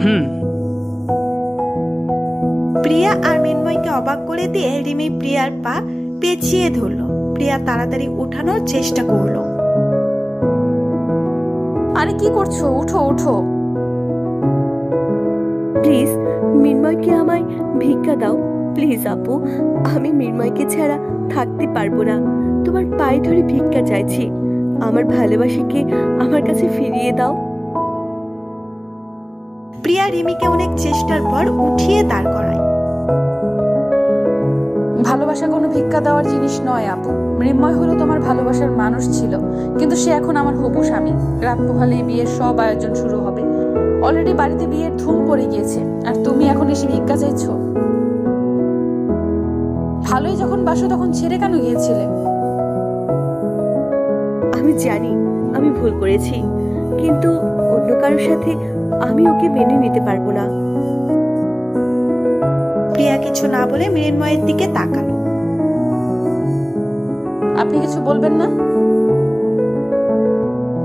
হুম। প্রিয়া আর মৃন্ময়কে অবাক করে দিয়ে রিমি প্রিয়ার পা পেঁচিয়ে ধরলো। প্রিয়া তাড়াতাড়ি উঠানোর চেষ্টা করলো। আরে কি করছো? উঠো উঠো। প্লিজ মৃন্ময়কে আমায় ভিক্ষা দাও, প্লিজ আপু, আমি মৃন্ময়কে ছাড়া থাকতে পারবো না। তোমার পায়ে ধরে ভিক্ষা চাইছি, আমার ভালোবাসাকে আমার কাছে ফিরিয়ে দাও। প্রিয়া রিমিকে অনেক চেষ্টার পর উঠিয়ে দাঁড় করায়। ভালোবাসা কোনো ভিক্ষা দেওয়ার জিনিস নয় আপু। মৃন্ময় হলো তোমার ভালোবাসার মানুষ ছিল, কিন্তু সে এখন আমার হবু স্বামী। রাত পোহালেই বিয়ের সব আয়োজন শুরু হবে। অলরেডি বাড়িতে বিয়ের ধুম পড়ে গিয়েছে, আর তুমি এখন এসে ভিক্ষা চাইছো? ভালোই যখন বাসো তখন ছেড়ে কেন গিয়েছিলে? আমি জানি আমি ভুল করেছি, কিন্তু অন্য কারোর সাথে আমি ওকে মেনে নিতে পারবো না। প্রিয়া কিছু না বলে মৃন্ময়ের দিকে তাকালো। আপনি কিছু বলবেন না?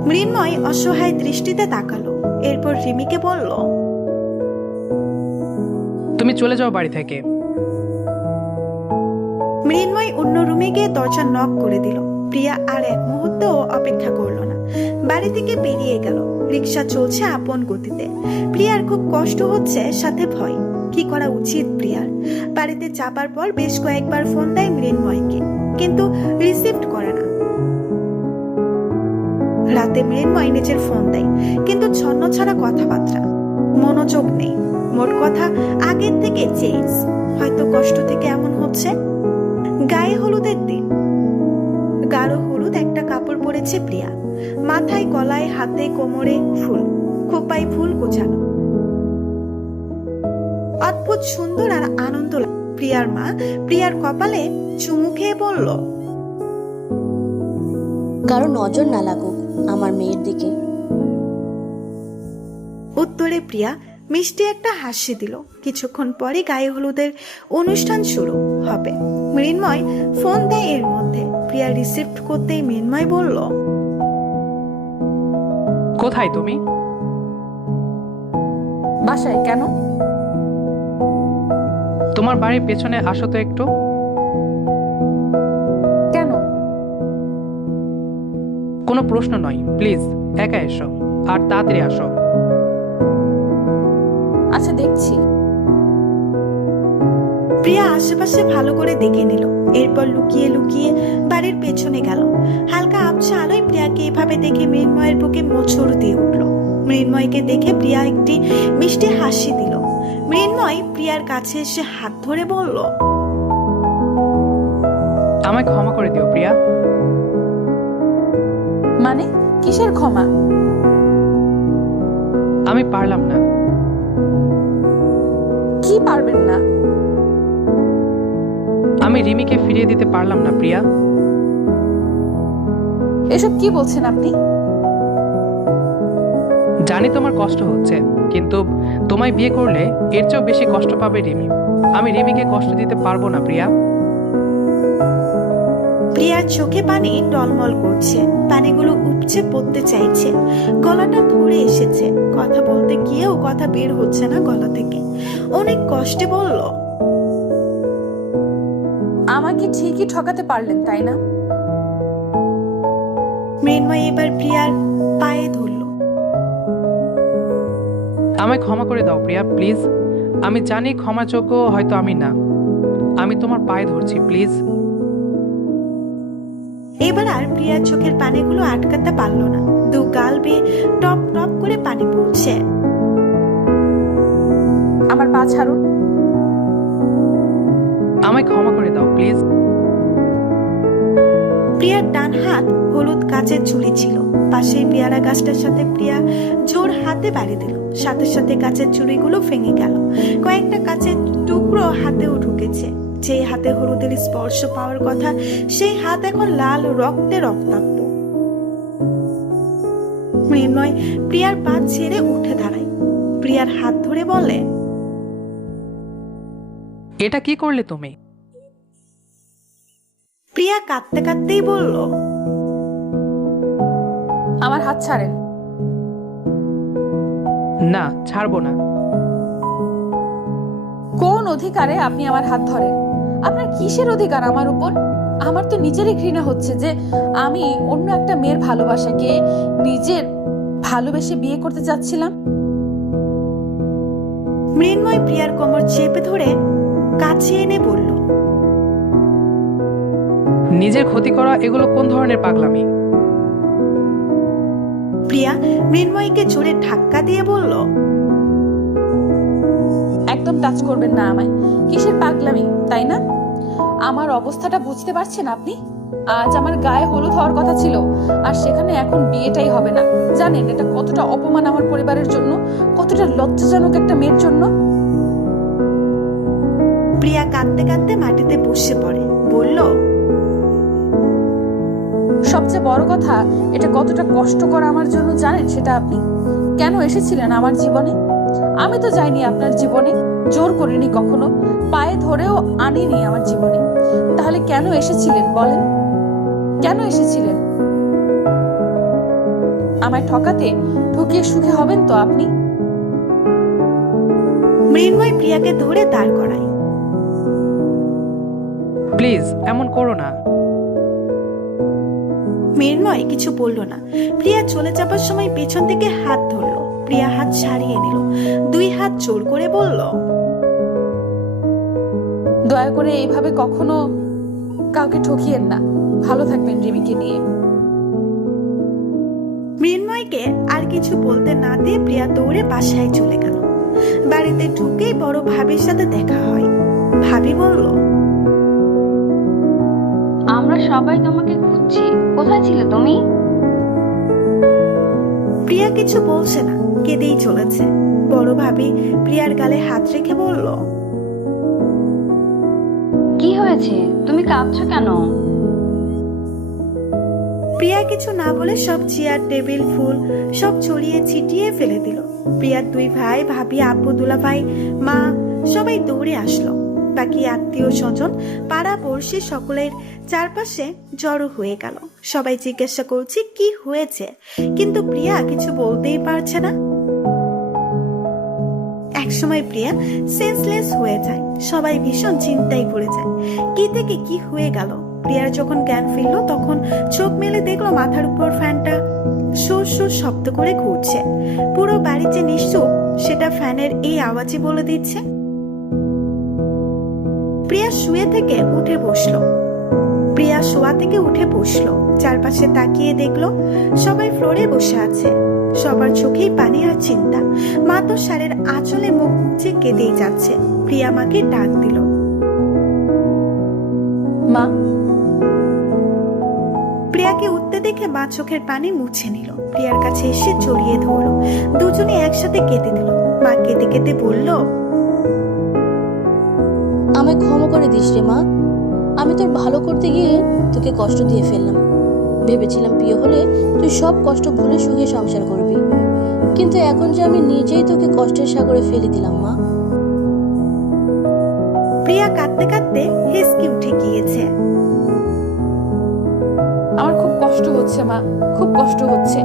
মৃন্ময় অসহায় দৃষ্টিতে তাকালো, এরপর রিমিকে বলল, তুমি চলে যাও বাড়ি থেকে। মৃন্ময় অন্য রুমে গিয়ে দরজা নক করে দিল। প্রিয়া আর এক মুহূর্তও অপেক্ষা করলো না, বাড়ি থেকে বেরিয়ে গেল। রিক্সা চলছে আপন গতিতে। প্রিয়ার খুব কষ্ট হচ্ছে, সাথে ভয়। কি করা উচিত প্রিয়ার? বাড়িতে চাপার পর বেশ কয়েকবার ফোন দেয় মৃন্ময়কে, কিন্তু রিসিভ করে না। রাতে মৃন্ময় নিজের ফোন দেয়, কিন্তু ছন্ন ছাড়া কথাবার্তা, মনোযোগ নেই। মোট কথা আগের থেকে চেঞ্জ। হয়তো কষ্ট থেকে এমন হচ্ছে। গায়ে হলুদের দিন। গাঢ় হলুদ একটা কাপড় পরেছে প্রিয়া। মাথায়, গলায়, হাতে, কোমরে ফুল, খোপায় ফুল গোছানো। অদ্ভুত সুন্দর আর আনন্দ প্রিয়ার মা প্রিয়ার কপালে চুমু খেয়ে বলল, কারো নজর না লাগুক আমার মেয়ের দিকে। উত্তরে প্রিয়া মিষ্টি একটা হাসি দিল। কিছুক্ষণ পরে গায়ে হলুদের অনুষ্ঠান শুরু হবে। মৃন্ময় ফোন দেয় এর মধ্যে। প্রিয়া রিসিভ করতেই মৃন্ময় বলল, কোথায় তুমি? বাসায়। কেন? তোমার বাড়ির পেছনে আসো তো একটু। কেন? কোনো প্রশ্ন নয়, প্লিজ একা এসো আর তাড়াতাড়ি আসো। আচ্ছা, দেখছি। প্রিয়া আশেপাশে ভালো করে দেখে নিল। এরপর লুকিয়ে লুকিয়ে বাড়ির পেছনে গেল। হালকা আবছা আলোয় প্রিয়াকে এভাবে দেখে মৃন্ময়ের বুকে মোচড় দিয়ে উঠল। মৃন্ময়কে দেখে প্রিয়া একটি মিষ্টি হাসি দিল। মৃন্ময় প্রিয়ার কাছে এসে হাত ধরে বলল, আমায় ক্ষমা করে দিও প্রিয়া। মানে কিসের ক্ষমা? আমি পারলাম না। কি পারবেন না? আমি রিমিকে ফিরিয়ে দিতে পারলাম না প্রিয়া। এসব কি বলছেন আপনি? জানি তোমার কষ্ট হচ্ছে, কিন্তু তোমায় বিয়ে করলে এর চেয়েও বেশি কষ্ট পাবে রিমি। আমি রিমিকে কষ্ট দিতে পারবো না প্রিয়া। প্রিয়ার চোখে পানি টলমল করছে। পানিগুলো উপচে পড়তে চাইছে। গলাটা ধরে এসেছে। কথা বলতে গিয়েও কথা বের হচ্ছে না গলা থেকে। অনেক কষ্টে বলল, আমাকে ঠিকই ঠকাতে পারলেন, তাই না? মৃন্ময় এবার প্রিয়ার পায়ে ধরল। আমায় ক্ষমা করে দাও প্রিয়া, প্লিজ। আমি জানি ক্ষমাযোগ্য হয়তো আমি না। আমি তোমার পায়ে ধরছি, প্লিজ। এবার আর প্রিয়ার চোখের পানিগুলো আটকাতে পারল না। দু গাল বেয়ে টপ টপ করে পানি পড়ছে। আমার পা ছাড়ুন। আমায় ক্ষমা করে দাও প্লিজ। প্রিয়ার ডান হাত হলুদ কাচের ঝুড়ি ছিল। পাশেই পেয়ারা গাছটার সাথে প্রিয়া জোর হাতে বাড়ি দিল। সাথে সাথে কাচের চুড়িগুলো ভেঙে গেল। কয়েকটা কাচের টুকরো হাতেও ঢুকেছে। যে হাতে হলুদের স্পর্শ পাওয়ার কথা, সেই হাত এখন লাল রক্তে রক্তাক্ত। মৃন্ময় প্রিয়ার পা ছেড়ে উঠে দাঁড়ায়। প্রিয়ার হাত ধরে বলে, এটা কি করলে তুমি? প্রিয়া কাঁদতে কাঁদতেই বলল, আমার হাত ছাড়েন। না, ছাড়বো না। কোন অধিকারে আপনি আমার হাত ধরেন? আপনার কিসের অধিকার আমার উপর? আমার তো নিজেরই ঘৃণা হচ্ছে যে আমি অন্য একটা মেয়ের ভালোবাসাকে নিজের ভালোবেসে বিয়ে করতে চাচ্ছিলাম। মৃন্ময় প্রিয়ার কোমর চেপে ধরে কাছে এনে বলল, নিজের ক্ষতি করা এগুলো কোন ধরনের পাগলামি? প্রিয়া মৃন্ময়কে জোরে ধাক্কা দিয়ে বলল, একদম টাচ করবেন না আমায়। কিসের পাগলামি, তাই না? আমার অবস্থাটা বুঝতে পারছেন আপনি? আজ আমার গায়ে হলুদ হওয়ার কথা ছিল, আর সেখানে এখন বিয়েটাই হবে না। জানেন এটা কতটা অপমান আমার পরিবারের জন্য, কতটা লজ্জাজনক একটা মেয়ের জন্য। প্রিয়া কাঁদতে কাঁদতে মাটিতে বসে পড়ে। বলল, সবচেয়ে বড় কথা, এটা কতটা কষ্টকর আমার জন্য জানেন সেটা আপনি? কেন এসেছিলেন আমার জীবনে? আমি তো যাইনি আপনার জীবনে, জোর করিনি কখনো, পায়ে ধরেও আনিনি আমার জীবনে। তাহলে কেন এসেছিলেন বলেন? কেন এসেছিলেন? আমায় ঠকাতে, ঠকিয়ে সুখী হবেন তো আপনি? মৃন্ময় প্রিয়াকে ধরে দাঁড় করায়। প্লিজ এমন করো না। মৃন্ময় কিছু বলল না। প্রিয়া চলে যাবার সময় পেছন থেকে হাত ধরলো। প্রিয়া হাত ছাড়িয়ে নিল। দুই হাত জোর করে বলল, দয়া করে এইভাবে কখনো কাউকে ঠকিয়েন না। ভালো থাকবেন রিমিকে নিয়ে। মৃন্ময়কে আর কিছু বলতে না দিয়ে প্রিয়া দৌড়ে বাসায় চলে গেল। বাড়িতে ঢুকেই বড় ভাবির সাথে দেখা হয়। ভাবি বলল, আমরা সবাই তোমাকে খুঁজছি, কোথায় ছিলে তুমি? প্রিয়া কিছু বলছে না, কেঁদেই চলেছে। বড় ভাবি প্রিয়ার গালে হাত রেখে বলল, কি হয়েছে? তুমি কাঁদছো কেন? প্রিয়া কিছু না বলে সব চেয়ার টেবিল ফুল সব ছড়িয়ে ছিটিয়ে ফেলে দিল। প্রিয়ার দুই ভাই ভাবি আব্বু দুলা ভাই মা সবাই দৌড়ে আসলো। বাকি আত্মীয় স্বজন পাড়া পড়শি সকলের চারপাশে জড়ো হয়ে গেল। সবাই জিজ্ঞাসা করছে কি হয়েছে, কিন্তু প্রিয়া কিছু বলতেই পারছে না। একসময় প্রিয়া সেন্সলেস হয়ে যায়। সবাই ভীষণ চিন্তায় পড়ে যায়, কি থেকে কি হয়ে গেল। প্রিয়ার যখন জ্ঞান ফিরল তখন চোখ মেলে দেখলো মাথার উপর ফ্যানটা সুর সুর শব্দ করে ঘুরছে। পুরো বাড়ি যে নিশ্চুপ সেটা ফ্যানের এই আওয়াজই বলে দিচ্ছে। প্রিয়া শুয়ে থেকে উঠে বসলো। প্রিয়া শোয়া থেকে উঠে বসলো, চারপাশে তাকিয়ে দেখলো সবাই ফ্লোরে বসে আছে। সবার চোখেই পানি আর চিন্তা। মা তো শাড়ির আঁচলে মুখ মুছে কেঁদেই যাচ্ছে। প্রিয়া মাকে ডাক দিল, মা। প্রিয়াকে উঠতে দেখে মা চোখের পানি মুছে নিল। প্রিয়ার কাছে এসে জড়িয়ে ধরলো, দুজনে একসাথে কেঁদে দিল। মা কেঁদে কেঁদে বলল, আমায় ক্ষমা করে দিস রে মা, আমি তোর ভালো করতে গিয়ে তোকে কষ্ট দিয়ে ফেললাম। ভেবেছিলাম বিয়ে হলে তুই সব কষ্ট ভুলে সুখে সংসার করবি, কিন্তু এখন যে আমি নিজেই তোকে কষ্টের সাগরে ফেলে দিলাম মা। প্রিয়া কাঁদতে কাঁদতে হেসকে উঠে গিয়েছে। আমার খুব কষ্ট হচ্ছে মা, খুব কষ্ট হচ্ছে।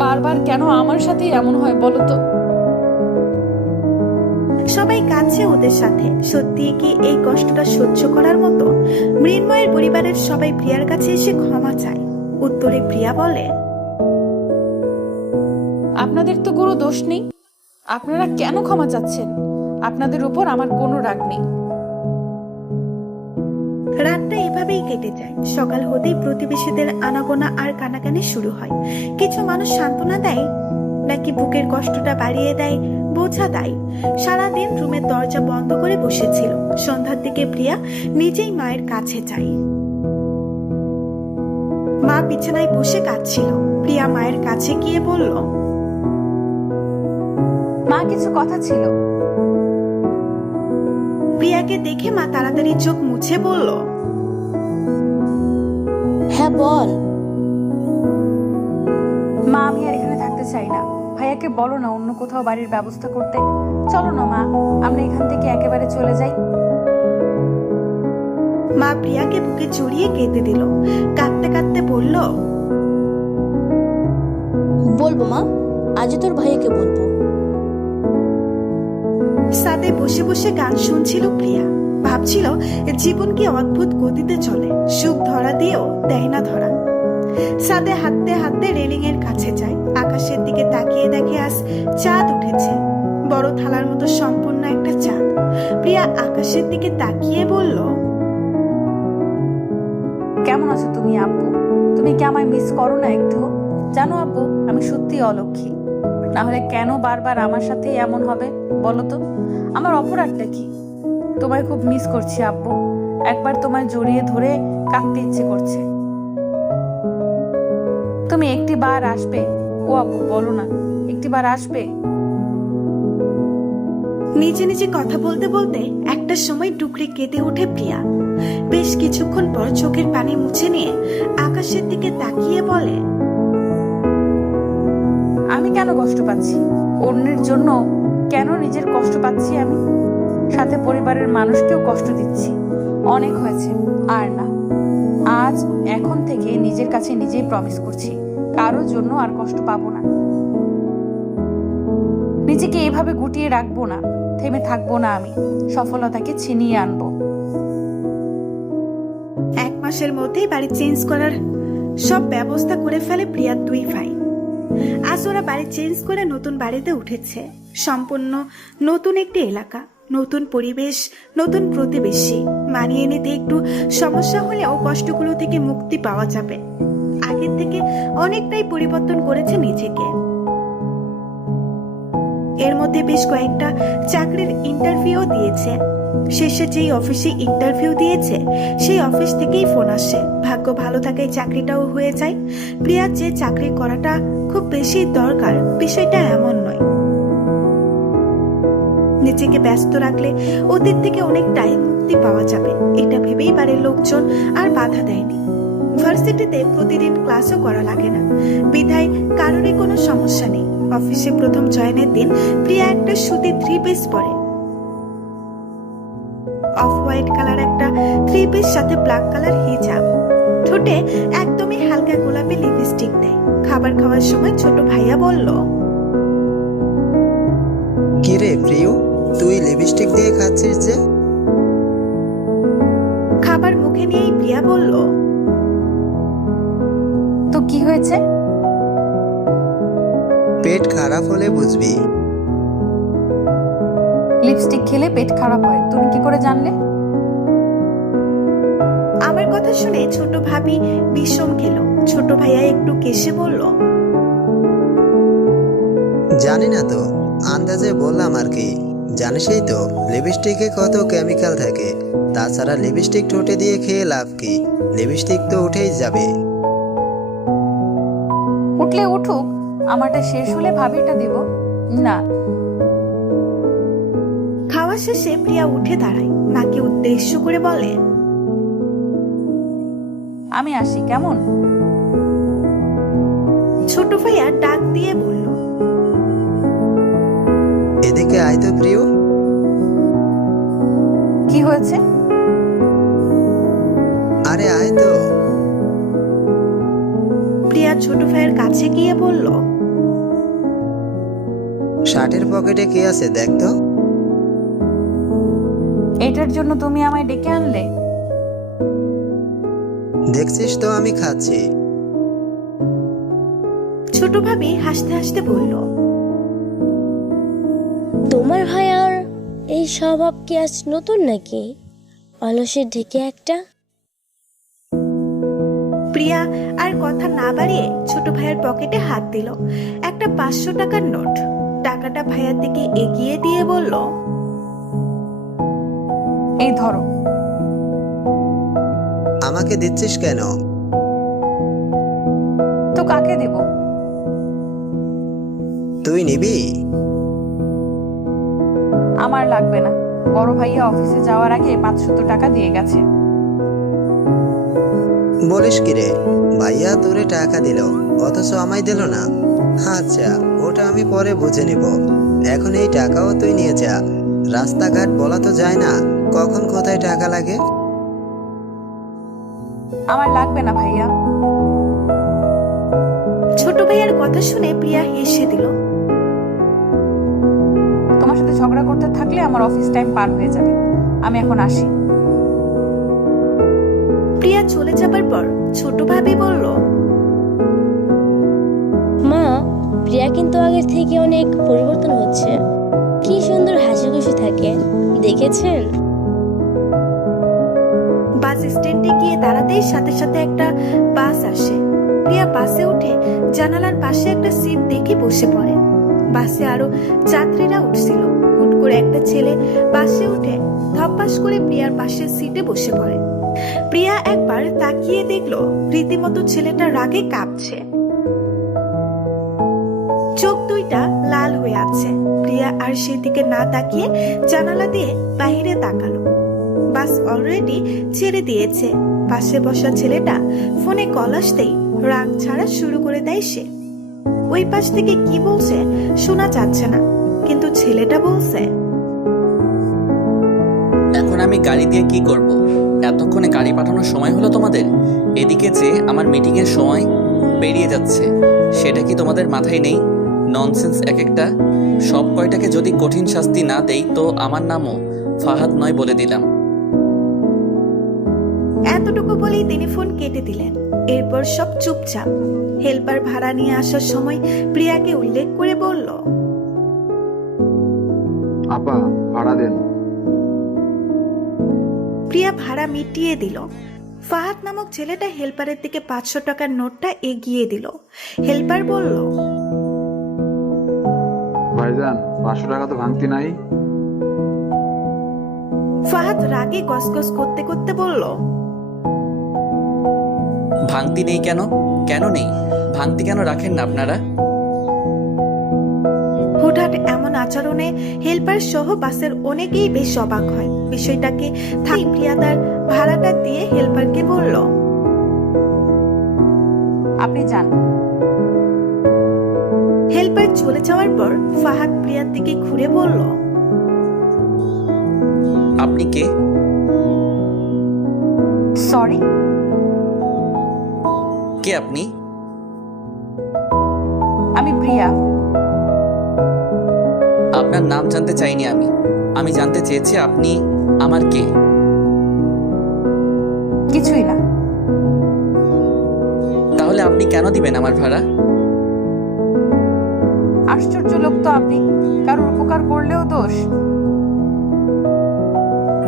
বারবার কেন আমার সাথেই এমন হয় বলো তো? সবাই কাঁদছে ওদের সাথে। সত্যি কি এই কষ্টটা সহ্য করার মতো? মৃন্ময়ের পরিবারের সবাই প্রিয়ার কাছে এসে ক্ষমা চায়। উত্তরে প্রিয়া বলে, আপনাদের তো কোনো দোষ নেই, আপনারা কেন ক্ষমা চাচ্ছেন? আপনাদের উপর আমার কোনো রাগ নেই। রাতটা এভাবেই কেটে যায়। সকাল হতেই প্রতিবেশীদের আনাগোনা আর কানাকানি শুরু হয়। কিছু মানুষ সান্ত্বনা দেয়, নাকি বুকের কষ্টটা বাড়িয়ে দেয়, বোঝা দেয়। সারাদিন রুমের দরজা বন্ধ করে বসেছিল। সন্ধ্যার দিকে প্রিয়া নিজেই মায়ের কাছে যায়। মা বিছানায় বসে কাঁদছিল। প্রিয়া মায়ের কাছে গিয়ে বলল, মা, কিছু কথা ছিল। প্রিয়াকে দেখে মা তাড়াতাড়ি চোখ মুছে বলল, হ্যাঁ বল। মা, আমি আর এখানে থাকতে চাই না। ভাইয়াকে বলো না অন্য কোথাও বাড়ির ব্যবস্থা করতে। চলো না মা, আমরা এখান থেকে একেবারে চলে যাই। মা প্রিয়াকে বুকে জড়িয়ে কেঁদে দিল। কাঁদতে কাঁদতে বলল, বলবো মা, আজ তোর ভাইয়াকে বলবো। সাথে বসে বসে গান শুনছিল প্রিয়া। ভাবছিল জীবন কি অদ্ভুত গতিতে চলে, সুখ ধরা দিয়েও দেয় না ধরা। সাথে হাঁটতে হাঁটতে রেলিং এর কাছে যায়। আকাশের দিকে তাকিয়ে দেখে আজ চাঁদ উঠেছে, বড় থালার মতো সম্পূর্ণ একটা চাঁদ। প্রিয়া আকাশের দিকে তাকিয়ে বলল, কেমন আছো তুমি আব্বু? তুমি কি আমায় মিস করো না একটু? জানো আব্বু, আমি সত্যি অলক্ষী। না হলে কেন বারবার আমার সাথে এমন হবে বলো তো? আমার অপরাধটা কি? তোমায় খুব মিস করছি আব্বু। একবার তোমায় জড়িয়ে ধরে কাঁদতে ইচ্ছে করছে। তুমি একটি বার আসবে? ও আব্বু বলো না, একটি বার আসবে? নিজে নিজে কথা বলতে বলতে একটা সময় টুকরে কেঁদে ওঠে প্রিয়া। বেশ কিছুক্ষণ পর চোখের পানি মুছে নিয়ে আকাশের দিকে তাকিয়ে বলে, আমি কেন কষ্ট পাচ্ছি? অন্যের জন্য কেন নিজের কষ্ট পাচ্ছি আমি? সাথে পরিবারের মানুষকেও কষ্ট দিচ্ছি। অনেক হয়েছে, আর না। আজ এখন থেকে নিজের কাছে নিজেই প্রমিস করছি, কারোর জন্য আর কষ্ট পাবো না। নিজেকে এভাবে গুটিয়ে রাখবো না, থেমে থাকবো না। আমি সফলতাকে ছিনিয়ে আনবো। 1 মাসের মধ্যেই বাড়ি চেঞ্জ করার সব ব্যবস্থা করে ফেলে প্রিয়ার দুই ভাই। আজ ওরা বাড়ি চেঞ্জ করে নতুন বাড়িতে উঠেছে। সম্পূর্ণ নতুন একটি এলাকা, নতুন পরিবেশ, নতুন প্রতিবেশী। মানিয়ে নিতে একটু সমস্যা হলেও কষ্টগুলো থেকে মুক্তি পাওয়া যাবে। আগের থেকে অনেকটাই পরিবর্তন করেছে নিজেকে। এর মধ্যে বেশ কয়েকটা চাকরির ইন্টারভিউ দিয়েছে। শেষে যেই অফিসে ইন্টারভিউ দিয়েছে সেই অফিস থেকেই ফোন আসে। ভাগ্য ভালো থাকায় চাকরিটাও হয়ে যায়। প্রিয়ার যে চাকরি করাটা খুব বেশি দরকার বিষয়টা এমন নয়। নিজেকে ব্যস্ত রাখলে অতীত থেকে অনেকটাই মুক্তি পাওয়া যাবে, এটা ভেবেই বাড়ির লোকজন আর বাধা দেয়নি। ভার্সিটিতে প্রতিদিন ক্লাসও করা লাগে না, বিধায় কারোরই কোনো সমস্যা নেই। অফিসে প্রথম জয়েনের দিন প্রিয়া একটা সুতির 3 পিস পরে। অফ হোয়াইট কালার একটা 3 পিস সাথে ব্ল্যাক কালার হিজাব, ঠোঁটে একদমই হালকা গোলাপি লিপস্টিক দেয়। খাবার খাওয়ার সময় ছোট ভাইয়া বলল, কিরে প্রিয়, তুই লিপস্টিক দিয়ে খাচ্ছিস যে? খাবার মুখে নিয়েই প্রিয়া বলল, তো কি হয়েছে? পেট খারাপ হলে বুঝবি। লিপস্টিক খেলে পেট খারাপ হয়, তুমি কি করে জানলে? আমার কথা শুনে ছোট ভাবি বিষম খেলো। ছোট ভাইয়া একটু কেসে বলল, জানি না তো, আন্দাজে বললাম আর কি। জানিসই তো লিপস্টিকে কত কেমিক্যাল থাকে। তাছাড়া লিপস্টিক ঠোঁটে দিয়ে খেয়ে লাভ কি? লিপস্টিক তো উঠেই যাবে। উঠলে উঠুক, আমারটা শেষ হলে ভাবিটা দিব না। খাওয়া শেষে প্রিয়া উঠে দাঁড়ায়, মাকে উদ্দেশ্য করে বলে, আমি আসি কেমন? ছোট ভাইয়া ডাক দিয়ে বলল, এদিকে আয় তো প্রিয়। কি হয়েছে? আরে আয় তো। প্রিয়া ছোট ভাইয়ের কাছে গিয়ে বলল, শার্টের পকেটে কি আছে দেখ তো। এটার জন্য তুমি আমায় ডেকে আনলে? দেখছিস তো আমি খাচ্ছি। ছোট ভাবি হাসতে হাসতে বলল, তোমার ভাইয়ার এই স্বভাব কি আজ নতুন নাকি? অলসের ঢেকে একটা। প্রিয়া আর কথা না বাড়িয়ে ছোট ভাইয়ের পকেটে হাত দিল। একটা 500 টাকার নোট। টাকাটা ভাইয়ার দিকে এগিয়ে দিয়ে বলল, এই ধরো। আমাকে দিচ্ছিস কেন? তো কাকে দেব? তুই নিবি? আমার লাগবে না, বড় ভাইয়া অফিসে যাওয়ার আগে 500 টাকা দিয়ে গেছে। বলিস কি রে, ভাইয়া তোরে টাকা দিল অথচ আমায় দিল না? আচ্ছা, ওটা আমি পরে বুঝে নিব। এখন এই টাকাও তুই নিয়ে যা। রাস্তাঘাট বলা তো যায় না কখন কোথায় টাকা লাগে। আমার লাগবে না ভাইয়া। ছোট ভাইয়ার কথা শুনে প্রিয়া হেসে দিল। তোমার সাথে ঝগড়া করতে থাকলে আমার অফিস টাইম পার হয়ে যাবে। আমি এখন আসি। প্রিয়া চলে যাবার পর ছোট ভাবি বলল, মা, প্রিয়া কিন্তু আগের থেকে অনেক পরিবর্তন হচ্ছে। কি সুন্দর হাসি খুশি থাকে, দেখেছেন? বাস স্ট্যান্ডে গিয়ে দাঁড়াতেই সাথে সাথে একটা বাস আসে। প্রিয়া বাসে উঠে জানালার পাশে একটা সিট দেখে বসে পড়ে। বাসে আরো যাত্রীরা উঠছিল। হুট করে একটা ছেলে বাসে উঠে ধপাস করে প্রিয়ার পাশের সিটে বসে পড়ে। প্রিয়া একবার তাকিয়ে দেখলো রীতিমতো ছেলেটা রাগে কাঁপছে, চোখ দুইটা লাল হয়ে আছে। প্রিয়া আর সেদিকে না তাকিয়ে জানালা দিয়ে বাইরে তাকালো। বাস অলরেডি ছেড়ে দিয়েছে। পাশে বসা ছেলেটা ফোনে কল আসতেই রাগ ছাড়া শুরু করে দেয় সে। ওই পাশ থেকে কি বলছে শোনা যাচ্ছে না, কিন্তু ছেলেটা বলছে, এখন আমি গাড়ি দিয়ে কি করব? এতক্ষণে গাড়ি পাঠানোর সময় হলো তোমাদের? এদিকে যে আমার মিটিং এর সময় পেরিয়ে যাচ্ছে, সেটা কি তোমাদের মাথায় নেই? ননসেন্স এক একটা। সব কয়টাকে যদি কঠিন শাস্তি না দেই তো আমার নামও ফাহাদ নয় বলে দিলাম। এতটুকু বলেই তিনি ফোন কেটে দিলেন। এরপর সব চুপচাপ। হেল্পার ভাড়া নিয়ে আসার সময় প্রিয়াকে উল্লেখ করে বলল, আপা ভাড়া দেন। প্রিয়া ভাড়া মিটিয়ে দিল। ফাহাদ নামক ছেলেটা হেল্পারের দিকে 500 টাকার নোটটা এগিয়ে দিল। হেল্পার বলল, ভাইজান 500 টাকা তো ভাঙতি নাই। ফাহাদ রাগে গসগস করতে করতে বলল, ভাঙতি নেই কেন? কেন নেই? ভাঙতি কেন রাখেন না আপনারা? হুটহাট এমন আচরণে হেল্পার সহ বাসের অনেকেই বেশ অবাক হয়। বিষয়টাকে থাই প্রিয়া তার ভাড়াটা দিয়ে হেল্পারকে বলল, আপনি যান। হেল্পার চলে যাওয়ার পর ফাহাদ প্রিয়ার দিকে ঘুরে বলল, আপনি কে? সরি। কে আপনি? আমি প্রিয়া। আপনার নাম জানতে চাইনি আমি। আমি জানতে চেয়েছি আপনি আমার কে। কিছুই না। তাহলে আপনি কেন দিবেন আমার ভাড়া? আশ্চর্য লোক তো আপনি, কারোর উপকার করলেও দোষ।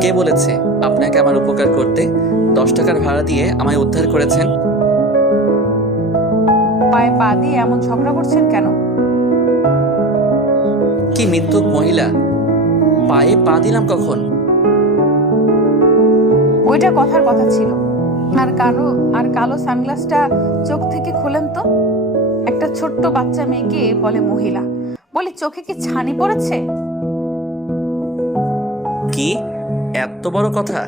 কে বলেছে আপনাকে আমার উপকার করতে? 10 টাকার ভাড়া দিয়ে আমায় উদ্ধার করেছেন। পায়ে পা দিয়ে এমন ঝগড়া করছেন কেন? কি মিথ্যুক মহিলা! পায়ে পা দিলাম কখন? ওইটা কথার কথা ছিল। আর কালো সানগ্লাসটা চোখ থেকে খুলেন তো। একটা ছোট্ট বাচ্চা মেয়েকে বলে মহিলা, বলি চোখে কি ছানি পড়েছে? কি এত বড় কথা?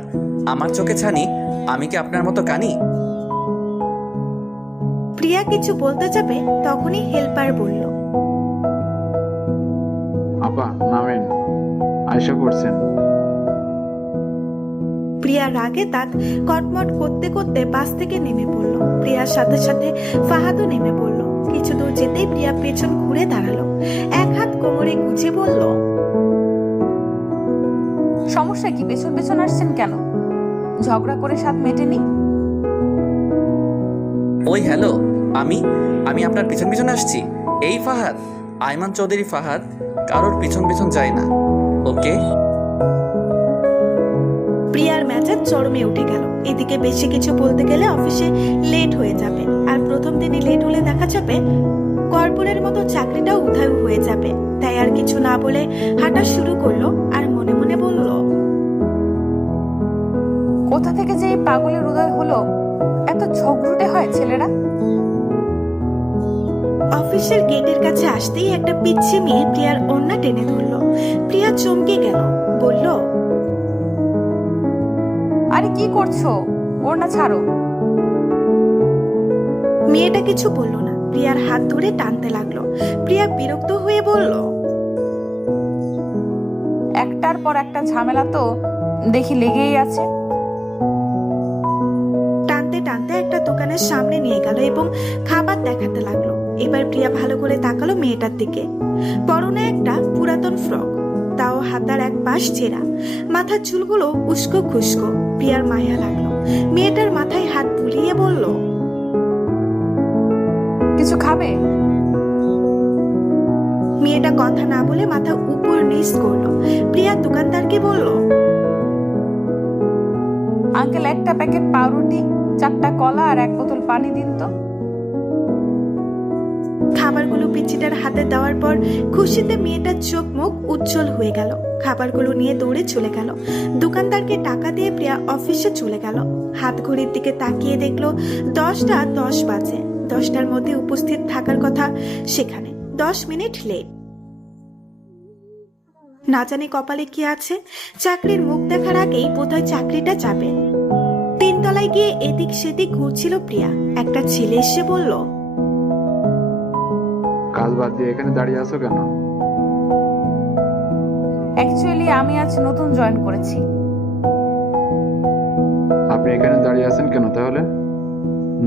আমার চোখে ছানি? আমি কি আপনার মতো কানি? প্রিয়া কিছু বলতে যাবে তখনই হেল্পার বলল, আপা নামেন, আয়সা করছেন। প্রিয়া রাগে দাঁত কটমট করতে করতে বাস থেকে নেমে পড়ল। প্রিয়ার সাথে সাথে ফাহাদও নেমে পড়ল। কিছু দূর যেতেই প্রিয়া পেছন ঘুরে দাঁড়ালো, এক হাত কোমরে গুজে বলল, সমস্যা কি? পেছন পেছন আসছেন কেন? ঝগড়া করে স্বাদ মেটেনি? ওই হ্যালো, আমি আপনার পিছন পিছন আসছি। এই ফাহাদ, আয়মান চৌধুরী ফাহাদ, কারোর পিছন পিছন যায় না। ওকে। প্রিয়ার মেজাজ চরমে উঠে গেল। এদিকে বেশি কিছু বলতে গেলে অফিসে লেট হয়ে যাবে, আর প্রথম দিনই লেট হলে দেখা যাবে কর্পোরের মতো চাকরিটাও উধাও হয়ে যাবে। তাই আর কিছু না বলে হাঁটা শুরু করলো, আর মনে মনে বলল, কোথা থেকে যে এই পাগলের উদয় হলো? এত ঝগড়ুটে হয় ছেলেরা। অফিসের গেটের কাছে আসতেই একটা পিচ্ছি মেয়ে প্রিয়ার ওড়না টেনে ধরলো। প্রিয়া চমকে গেল, বলল, আরে কি করছো? ওড়না ছাড়ো। মেয়েটা কিছু বলল না। প্রিয়ার হাত ধরে টানতে লাগলো। প্রিয়া বিরক্ত হয়ে বলল, একটার পর একটা ঝামেলা তো দেখি লেগেই আছে। টানতে টানতে একটা দোকানের সামনে নিয়ে গেল এবং খাবার দেখাতে লাগলো। এবার প্রিয়া ভালো করে তাকালো মেয়েটার দিকে। পরনে একটা পুরাতন ফ্রক, তাও হাতার এক পাশ ছেঁড়া, মাথার চুলগুলো উস্কো খুস্কো। প্রিয়ার মায়া লাগলো। মেয়েটার মাথায় হাত বুলিয়ে বলল, কিছু খাবে? মেয়েটা কথা না বলে মাথা উপর নিচ করলো। প্রিয়া দোকানদারকে বলল, আঙ্কেল, একটা প্যাকেট পাউরুটি, 4টা কলা আর 1 বোতল পানি দিন তো। খাবারগুলো পিচ্চিটার হাতে দেওয়ার পর খুশিতে মেয়েটার চোখ মুখ উজ্জ্বল হয়ে গেল। খাবারগুলো নিয়ে দৌড়ে চলে গেল। দোকানদারকে টাকা দিয়ে প্রিয়া অফিসে চলে গেল। হাত ঘড়ির দিকে তাকিয়ে দেখলো 10টা 10 বাজে। 10টার মধ্যে উপস্থিত থাকার কথা সেখানে, 10 মিনিট লেট। না জানি কপালে কি আছে, চাকরির মুখ দেখার আগেই বোধহয় চাকরিটা যাবে। 3 তলায় গিয়ে এদিক সেদিক ঘুরছিল প্রিয়া। একটা ছেলে এসে বলল, কাজ বাদ দিয়ে এখানে দাঁড়িয়ে আছো কেন? অ্যাকচুয়ালি আমি আজ নতুন জয়েন করেছি। আপনি এখানে দাঁড়িয়ে আছেন কেন তাহলে?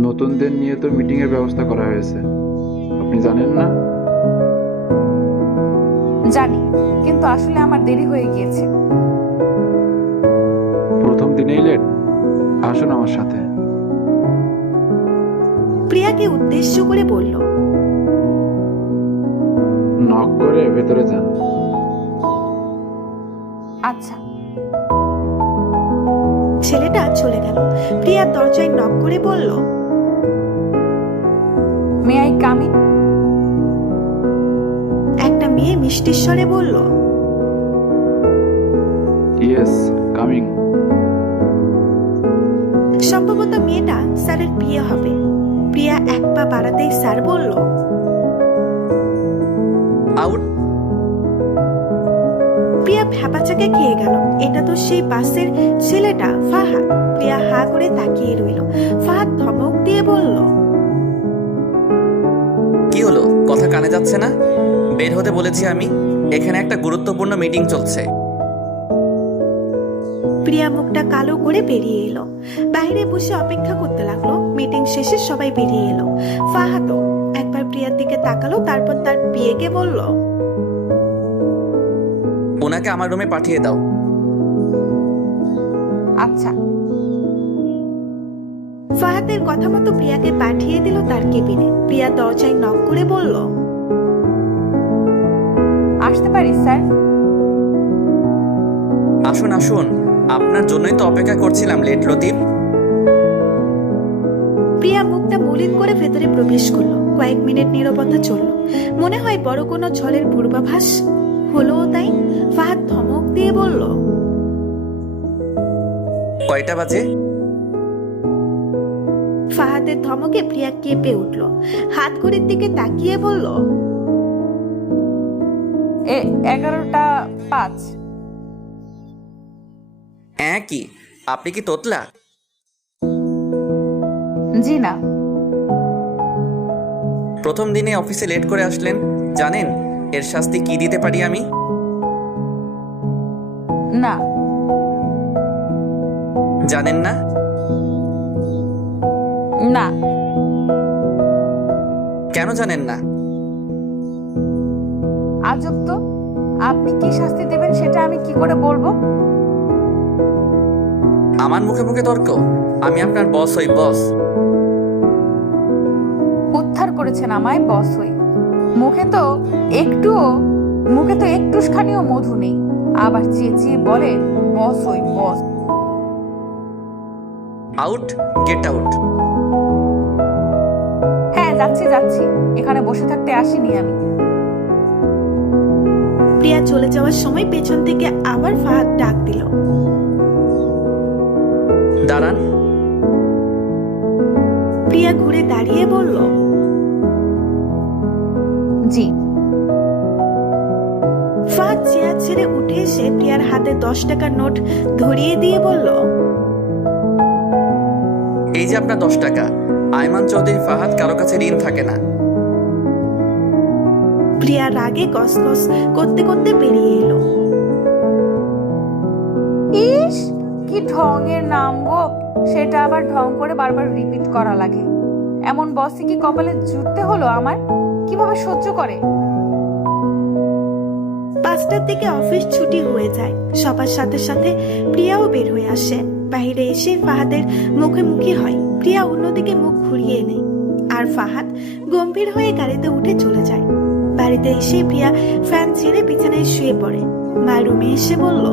নতুনদের নিয়ে তো মিটিং এর ব্যবস্থা করা হয়েছে, আপনি জানেন না? জানি, কিন্তু আসলে আমার দেরি হয়ে গিয়েছে। প্রথম দিনেই লেট? আসুন আমার সাথে। প্রিয়াকে উদ্দেশ্য করে বলল, নক করে ভেতরে যান। আচ্ছা। ছেলেটা চলে গেল। প্রিয়া দরজায় নক করে বলল, মে আই কাম ইন? একটা মেয়ে মিষ্টির স্বরে বলল, ইয়েস, কামিং। সম্ভবত মেয়েটা স্যারের বিয়ে হবে। প্রিয়া এক পা বাড়াতেই স্যার বলল, আউট। হকচকে খেয়ে গেল। এটা তো সেই পাশের ছেলেটা ফাহাদ। প্রিয়া হা করে তাকিয়ে রইল। ফাহাদ ধমক দিয়ে বলল, কি হলো, কথা কানে যাচ্ছে না? বের হতে বলেছি আমি, এখানে একটা গুরুত্বপূর্ণ মিটিং চলছে। প্রিয়া মুখটা কালো করে বেরিয়ে এলো। বাইরে বসে অপেক্ষা করতে লাগলো। মিটিং শেষে সবাই বেরিয়ে এলো। ফাহাদও একবার প্রিয়ার দিকে তাকালো, তারপর তার বিয়েকে বলল, ওনাকে আমার রুমে পাঠিয়ে দাও। আচ্ছা। ফাহাদের কথা মতো প্রিয়াকে পাঠিয়ে দিল তার কেবিনে। প্রিয়া দরজায় নক করে বলল, আসতে পারি স্যার? আসুন আসুন, আপনার জন্যই তো অপেক্ষা করছিলাম লেট লতিফ। প্রিয়া মুখটা মলিন করে ভেতরে প্রবেশ করলো। কয়েক মিনিট নীরবতা চলল। মনে হয় বড় কোনো ঝড়ের পূর্বাভাস হলো। তাই ফাহাদ ধমক দিয়ে বলল, কয়টা বাজে? ফাহাদের ধমকে প্রিয়া কেঁপে উঠল। হাত ঘড়ির দিকে তাকিয়ে বলল, 11:05। হ্যাঁ, কি আপনি কি তোতলা? জি না। প্রথম দিনে অফিসে লেট করে আসলেন, জানেন এর শাস্তি কি দিতে পারি আমি? না। জানেন না? না। কেন জানেন না? আজব তো, আপনি কি শাস্তি দেবেন সেটা আমি কি করে বলবো? আমার মুখে মুখে তর্ক? আমি আপনার বস হই, বস। উদ্ধার করেছেন আমায় বস হই। মুখে তো একটুখানিও মধু নেই, আবার চেঁচিয়ে বলে বস হই, বস। Out, get out. হ্যাঁ, যাচ্ছি। এখানে বসে থাকতে আসিনি আমি। প্রিয়া চলে যাওয়ার সময় পেছন থেকে আবার ফাহাদ ডাক দিল, দাঁড়ান। প্রিয়া ঘুরে দাঁড়িয়ে বলল, জি। ফাহাদ চেয়ার ছেড়ে উঠে এসে প্রিয়ার হাতে 10 টাকার নোট ধরিয়ে দিয়ে বলল, এই যে আপনার 10 টাকা। আয়মান চৌধুরী ফাহাদ কারো কাছে ঋণ থাকে না। প্রিয়া রাগে গসগস করতে করতে বেরিয়ে এলো। ইস, কি ঢঙের নাম গো! সেটা আবার ঢং করে বারবার রিপিট করা লাগে। এমন বসে কি কপালে জুটতে হলো আমার? কিভাবে সহ্য করে? 5টার দিকে অফিস ছুটি হয়ে যায়। সবার সাথে সাথে প্রিয়াও বের হয়ে আসে। বাইরে এসে ফাহাদের মুখোমুখি হয়। প্রিয়া অন্যদিকে মুখ ঘুরিয়ে নেয়, আর ফাহাদ গম্ভীর হয়ে গাড়িতে উঠে চলে যায়। বাড়িতে এসে প্রিয়া ফ্যান ছেড়ে বিছানায় শুয়ে পড়ে। মা রুমে এসে বলল,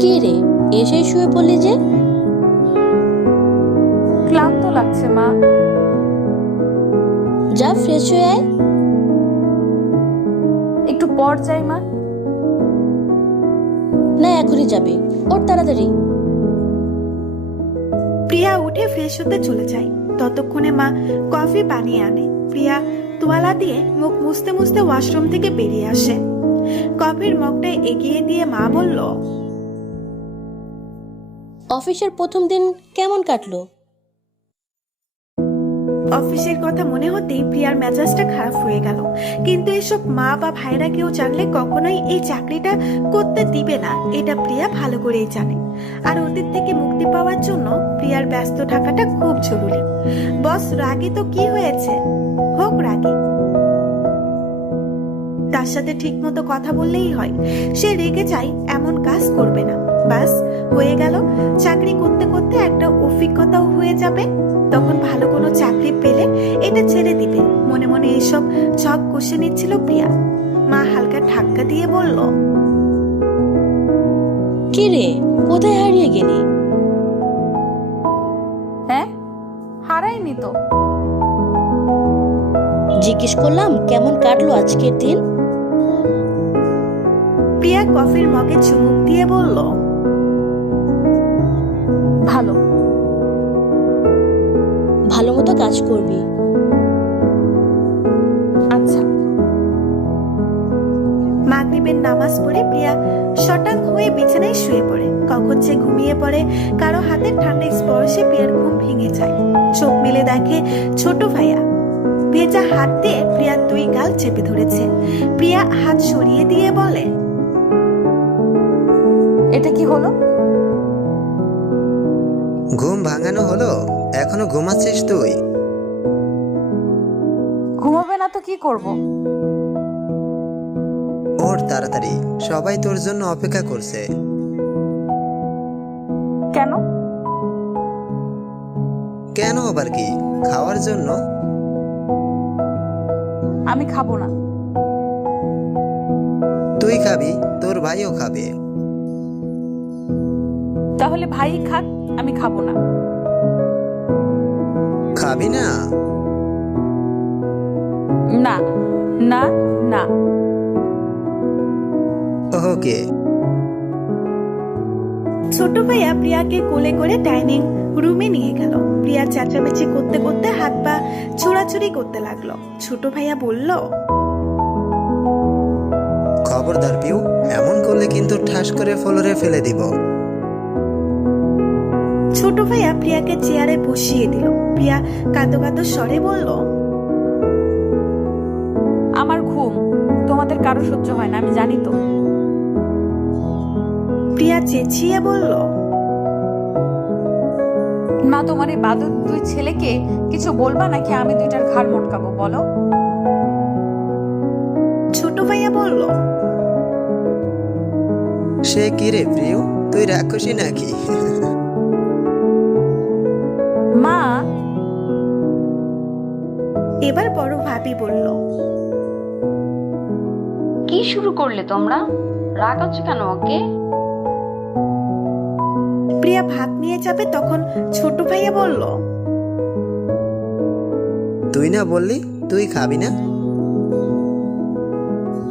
কি রে, এসে শুয়ে পড়লি যে? ক্লান্ত লাগছে মা। যা ফ্রেশ হয়ে আয়। একটু পর যাই মা। না, এখনই যাবে, ওর তাড়াতাড়ি। প্রিয়া উঠে ফ্রেশ হতে চলে যায়। ততক্ষণে মা কফি বানিয়ে আনে। প্রিয়া তোয়ালা দিয়ে মুখ মুছতে মুছতে ওয়াশরুম থেকে বেরিয়ে আসে। কফির মগটা এগিয়ে দিয়ে মা বলল, অফিসের প্রথম দিন কেমন কাটলো? অফিসের কথা মনে হতেই প্রিয়ার মেজাজটা খারাপ হয়ে গেল। কিন্তু এসব মা বা ভাইরা কেউ জানলে কখনোই এই চাকরিটা করতে দিবে না, এটা প্রিয়া ভালো করেই জানে। আর অতীত থেকে মুক্তি পাওয়ার জন্য প্রিয়ার ব্যস্ত থাকাটা খুব জরুরি। বস রাগী তো কি হয়েছে, হোক রাগী, তার সাথে ঠিক মতো কথা বললেই হয়। সে রেগে যায় এমন কাজ করবে না। বাস হয়ে গেল। চাকরি করতে করতে একটা অভিজ্ঞতাও হয়ে যাবে। তখন ভালো কোনো চাকরি পেলে এটা ছেড়ে দিবে। মনে মনে এসব ছক কষে নিচ্ছিল প্রিয়া। মা হালকা ধাক্কা দিয়ে বলল, কি রে, কোথায় হারিয়ে গেলি? হ্যাঁ, হারাইনি তো। জিজ্ঞেস করলাম কেমন কাটলো আজকের দিন। প্রিয়া কফির মগে চুমুক দিয়ে বলল, ভালো। ভালো মতো কাজ করবি। আচ্ছা। মাগরিবের নামাজ পড়ে প্রিয়া শটাং হয়ে বিছানায় শুয়ে পড়ে। কখন সে ঘুমিয়ে পড়ে, কারো হাতের ঠান্ডা স্পর্শে প্রিয়ার ঘুম ভেঙে যায়। চোখ মেলে দেখে ছোট ভাইয়া ভেজা হাত দিয়ে প্রিয়ার 2 গাল চেপে ধরেছে। প্রিয়া হাত সরিয়ে দিয়ে বলে, এটা কি হলো? ঘুম ভাঙানো হলো? এখনো ঘুমাচ্ছিস তুই? ঘুমাবে না তো কি করব? ওর তাড়াতাড়ি, সবাই তোর জন্য অপেক্ষা করছে। কেন? কেন আবার কি? খাওয়ার জন্য। আমি খাবো না। তুই খাবি, তোর ভাইও খাবে। তাহলে ভাই খাক, আমি খাবো না। খাবি না? না না না। ওকে। ছোট ভাইয়া প্রিয়াকে কোলে করে ডাইনিং রুমে নিয়ে গেল। প্রিয়া চেঁচামেচি করতে করতে হাত পা ছোড়াছুড়ি করতে লাগলো। ছোট ভাইয়া বলল, খবরদার পিউ, এমন করলে কিন্তু ঠাস করে ফ্লোরে ফেলে দিব। ছোট ভাইয়া প্রিয়াকে চেয়ারে বসিয়ে দিল। প্রিয়া কাঁদো কাঁদো স্বরে বলল, আমার ঘুম তোমাদের কারো সহ্য হয় না, আমি জানি তো। প্রিয়া চেঁচিয়ে বলল, মা, তোমার এই বাদর 2 ছেলেকে কিছু বলবা নাকি আমি 2টার ঘাড় মটকাবো বলো? ছোট ভাইয়া বলল, সে কি রে প্রিয়, তুই রাক্ষসী নাকি? মা। এবার বড় ভাবি বলল, কি শুরু করলে তোমরা? রাগাচ্ছ কেন ওকে? প্রিয়া ভাত নিয়ে যাবে তখন ছোট ভাইয়া বলল, তুই না বললি তুই খাবি না?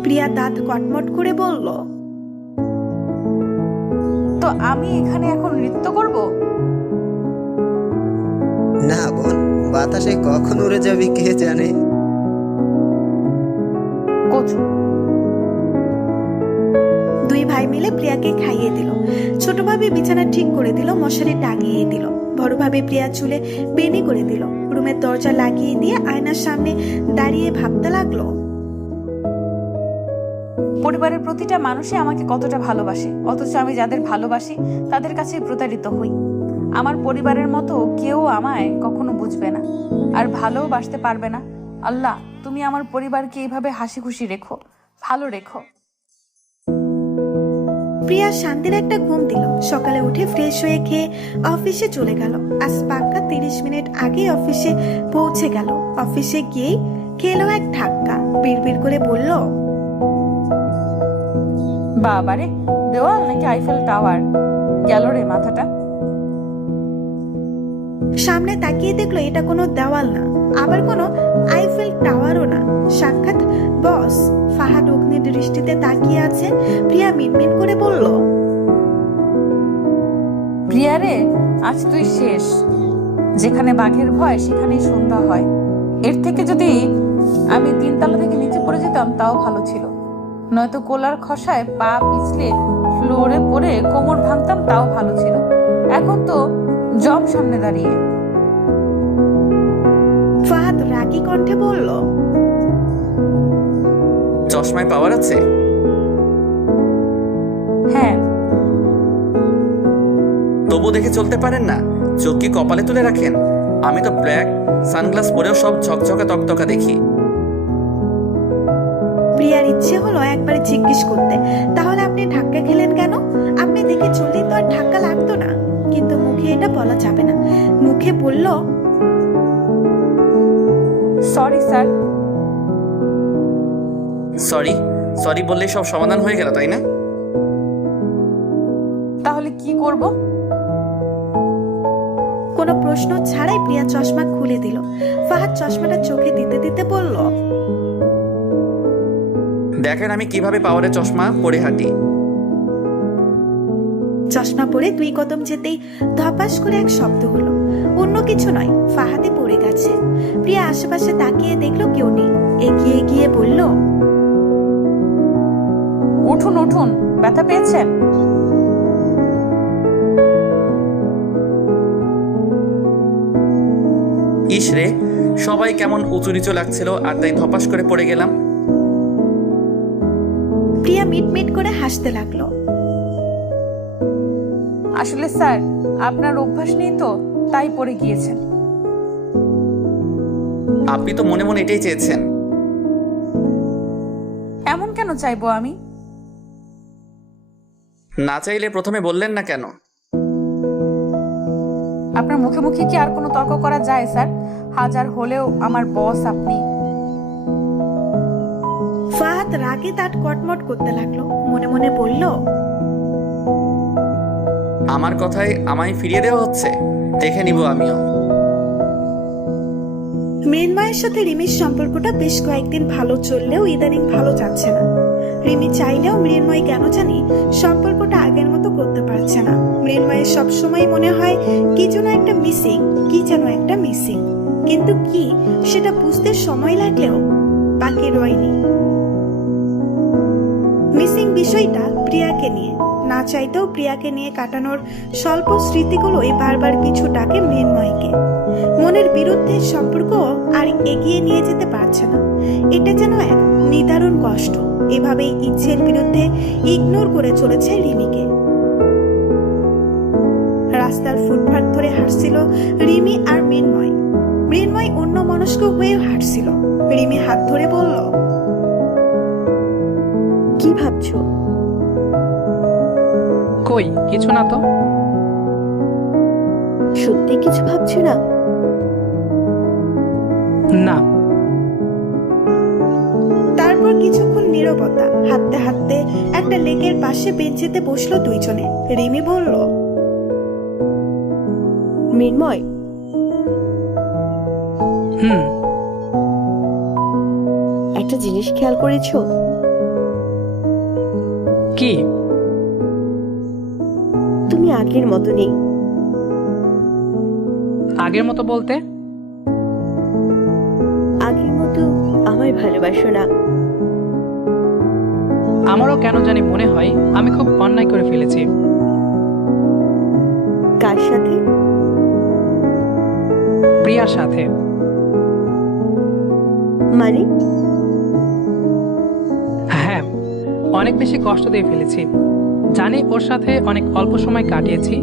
প্রিয়া দাঁত কটমট করে বলল, তো আমি এখানে এখন নৃত্য করব? না বোন, বাতাসে কখন উড়ে যাবি কে জানে। কচু। 2 ভাই মিলে প্রিয়াকে খাইয়ে দিল। ছোট ভাবি বিছানা ঠিক করে দিল, মশারি টাঙিয়ে দিল। বড় ভাবি প্রিয়া চুলে বেনি করে দিল। রুমের দরজা লাগিয়ে দিয়ে আয়নার সামনে দাঁড়িয়ে ভাবতে লাগলো, পরিবারের প্রতিটা মানুষই আমাকে কতটা ভালোবাসে, অথচ আমি যাদের ভালোবাসি তাদের কাছে প্রতারিত হই। আমার পরিবারের মতো কেউ আমায় কখনো বুঝবে না আর ভালোবাসতে পারবে না। আল্লাহ, তুমি আমার পরিবারকে এইভাবে হাসি খুশি রেখো, ভালো রেখো। প্রিয়া শান্তির একটা ঘুম দিল। সকালে উঠে ফ্রেশ হয়ে খেয়ে অফিসে চলে গেল। আজ পাক্কা 30 মিনিট আগে অফিসে পৌঁছে গেল। অফিসে গিয়েই খেলো এক ধাক্কা। বিড়বিড় করে বলল, বাবারে, দেওয়াল নাকি আইফেল টাওয়ার? গেল রে মাথাটা। সামনে তাকিয়ে দেখলো এটা কোনো দেওয়াল না, আবার কোনো আইফেল টাওয়ারও না। সাক্ষাৎ বস ফাহাদ অগ্নি দৃষ্টিতে তাকিয়ে আছে। প্রিয়া মিনমিন করে বলল, প্রিয়া রে, আজ তুই শেষ। যেখানে বাঘের ভয় সেখানেই সন্ধ্যা হয়। এর থেকে যদি আমি 3 তলা থেকে নিচে পড়ে যেতাম তাও ভালো ছিল, নয়তো কোলার খসায় পা পিছলে ফ্লোরে পড়ে কোমর ভাঙতাম তাও ভালো ছিল। এখন তো জম সামনে দাঁড়িয়ে। ফাহাদ রাগী কণ্ঠে বলল, চশমায় পাওয়ার আছে? হ্যাঁ। তবু দেখে চলতে পারেন না? চোখ কি কপালে তুলে রাখেন? আমি তো ব্ল্যাক সানগ্লাস পরেও সব ঝকঝকা তকতকা দেখি। প্রিয়ার ইচ্ছে হলো একবার জিজ্ঞেস করতে, তাহলে আপনি ধাক্কা খেলেন কেন? আপনি দেখে চললেই তো আর ধাক্কা লাগতো না। কিন্তু মুখে এটা বলা যাবে না। মুখে বলল, সরি স্যার। সরি সরি বললেই সব সমাধান হয়ে গেল, তাই না? তাহলে কি করব? কোনো প্রশ্ন ছাড়াই প্রিয়া চশমা খুলে দিল। ফাহাদ চশমাটা চোখে দিতে দিতে বলল, দেখেন আমি কিভাবে পাওয়ারের চশমা পরে হাঁটি। চশমা পরে 2 কদম যেতেই ধপাস করে এক শব্দ হলো। অন্য কিছু নয়, ফাহাদে পড়ে গেছে। প্রিয়া আশেপাশে তাকিয়ে দেখলো কেউ নেই। এগিয়ে গিয়ে বলল, ও উঠুন উঠুন, ব্যথা পেয়েছেন? ইস রে, সবাই কেমন উঁচু নিচু লাগছিল আর তাই ধপাস করে পড়ে গেলাম। প্রিয়া মিটমিট করে হাসতে লাগলো। আসলে স্যার, আপনার অভ্যাস নেই তো, তাই পড়ে গিয়েছেন। আপনি তো মনে মনে এটাই চেয়েছেন। এমন কেন চাইবো আমি? না চাইলে প্রথমে বললেন না কেন? আপনার মুখে মুখে কি আর কোনো তর্ক করা যায় স্যার? হাজার হলেও আমার বস আপনি। ফাহাদ রাগে দাঁত কটমট করতে লাগলো, মনে মনে বলল, আমার কথায় আমায় ফিরিয়ে দেওয়া হচ্ছে, দেখে নিব আমিও। মৃন্ময়ের সাথে রিমির সম্পর্কটা বেশ কয়েকদিন ভালো চললেও ইদানিং ভালো যাচ্ছে না। রিমি চাইলেও মৃন্ময় কেন জানি সম্পর্কটা আগের মতো করতে পারছে না। মৃন্ময়ের সবসময় মনে হয় কি যেন একটা মিসিং, কিন্তু কি সেটা বুঝতে সময় লাগলেও বাকি রয়নি। মিসিং বিষয়টা প্রিয়াকে নিয়ে, না চাইতেও প্রিয়াকে নিয়ে কাটানোর স্বল্প স্মৃতিগুলোই বারবার পিছু ডাকে মৃন্ময়কে। মনের বিরুদ্ধে সম্পর্ক আর এগিয়ে নিয়ে যেতে পারছে না, এটা যেন এক নিদারুণ কষ্ট। এভাবেই ইচ্ছের বিরুদ্ধে ইগনোর করে চলেছে রিমিকে। রাস্তার ফুটপাত ধরে হাঁটছিল রিমি আর মৃন্ময়। মৃন্ময় অন্যমনস্ক হয়ে হাঁটছিল। রিমি হাত ধরে বলল, কি ভাবছো? কই কিছু না তো। সত্যি কিছু ভাবছো না? না। তারপর কিছুক্ষণ নীরবতা। হাঁটতে হাঁটতে একটা লেকের পাশে বেঞ্চিতে বসলো দুইজনে। রিমি বলল, মৃন্ময়, একটা জিনিস খেয়াল করেছো? কি? তুমি আগের মতো নেই। আগের মতো বলতে? আগের মতো আমায় ভালোবাসো না। আমারও কেন জানি মনে হয় আমি খুব অন্যায় করে ফেলেছি। কার সাথে? প্রিয়ার সাথে। মানে? হ্যাঁ, অনেক বেশি কষ্ট দিয়ে ফেলেছি। জানি ওর সাথে অনেক অল্প সময় কাটিয়েছি,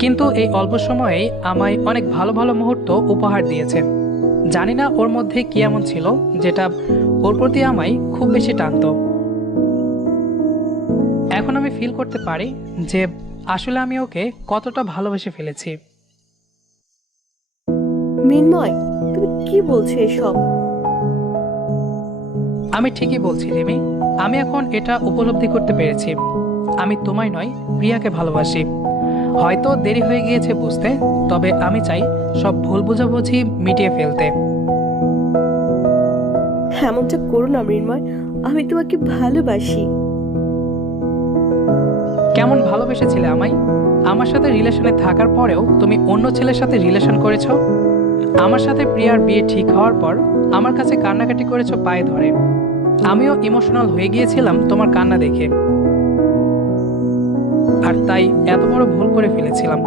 কিন্তু এই অল্প সময়েই আমায় অনেক ভালো ভালো মুহূর্ত উপহার দিয়েছে। জানি না ওর মধ্যে কি এমন ছিল যেটা ওর প্রতি আমায় খুব বেশি টানতো। এখন আমি ফিল করতে পারি যে আসলে আমি ওকে কতটা ভালোবেসে ফেলেছি। মৃন্ময়, তুমি কি বলছো এসব? আমি ঠিকই বলছি রিমি। আমি এখন এটা উপলব্ধি করতে পেরেছি, আমি তোমায় নয় প্রিয়াকে ভালোবাসি। হয়তো দেরি হয়ে গিয়েছে বুঝতে, তবে আমি চাই সব ভুল বোঝাবুঝি মিটিয়ে ফেলতে। এমনটা করো না মৃন্ময়, আমি তোমাকে ভালোবাসি। কেমন ভালোবেসেছিলে আমায়? আমার সাথে রিলেশনে থাকার পরেও তুমি অন্য ছেলের সাথে রিলেশন করেছো। আমার সাথে প্রিয়ার বিয়ে ঠিক হওয়ার পর আমার কাছে কান্নাকাটি করেছো পায়ে ধরে। আমিও ইমোশনাল হয়ে গিয়েছিলাম তোমার কান্না দেখে, আর তাই এত বড় ভুল করে ফেলেছিলাম।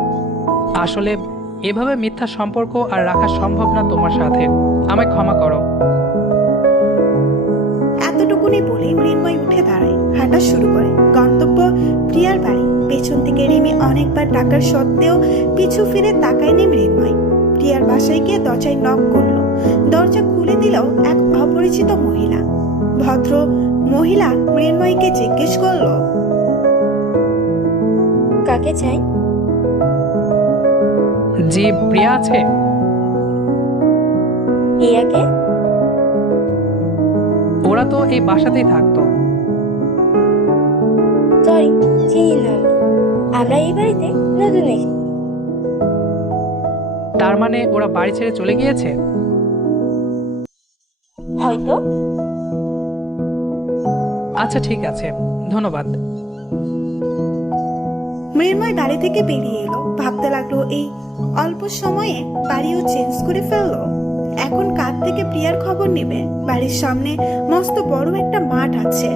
আসলে এভাবে মিথ্যা সম্পর্ক আর রাখা সম্ভব না তোমার সাথে। আমায় ক্ষমা করো। এতটুকুনি বলে মৃন্ময় উঠে দাঁড়ায়, হাঁটা শুরু করে। গন্তব্য প্রিয়ার বাড়ি। পেছন থেকে রিমি অনেকবার ডাকার সত্ত্বেও পিছু ফিরে তাকায়নি মৃন্ময়। প্রিয়ার বাসায় গিয়ে দরজায় নক করলো। দরজা খুলে দিল এক অপরিচিত মহিলা। ভদ্র মহিলা মৃন্ময়কে জিজ্ঞেস করলো, কাকে চাই? জি, প্রিয়া আছে? প্রিয়াকে? ওরা তো এই বাসাতেই থাকতো। সরি, চিনি না। আমরা এই বাড়িতে নতুন এসেছি। তার মানে ওরা বাড়ি ছেড়ে চলে গিয়েছে? হয়তো। আচ্ছা ঠিক আছে, ধন্যবাদ। মৃন্ময় বাড়ি থেকে বেরিয়ে এলো। ভাবতে লাগলো এই অল্প সময়ে বাড়িও চেঞ্জ করে ফেললো। এখন কার থেকে প্রিয়ার খবর নেবে? বাড়ির সামনে মস্ত বড় একটা মাঠ আছে।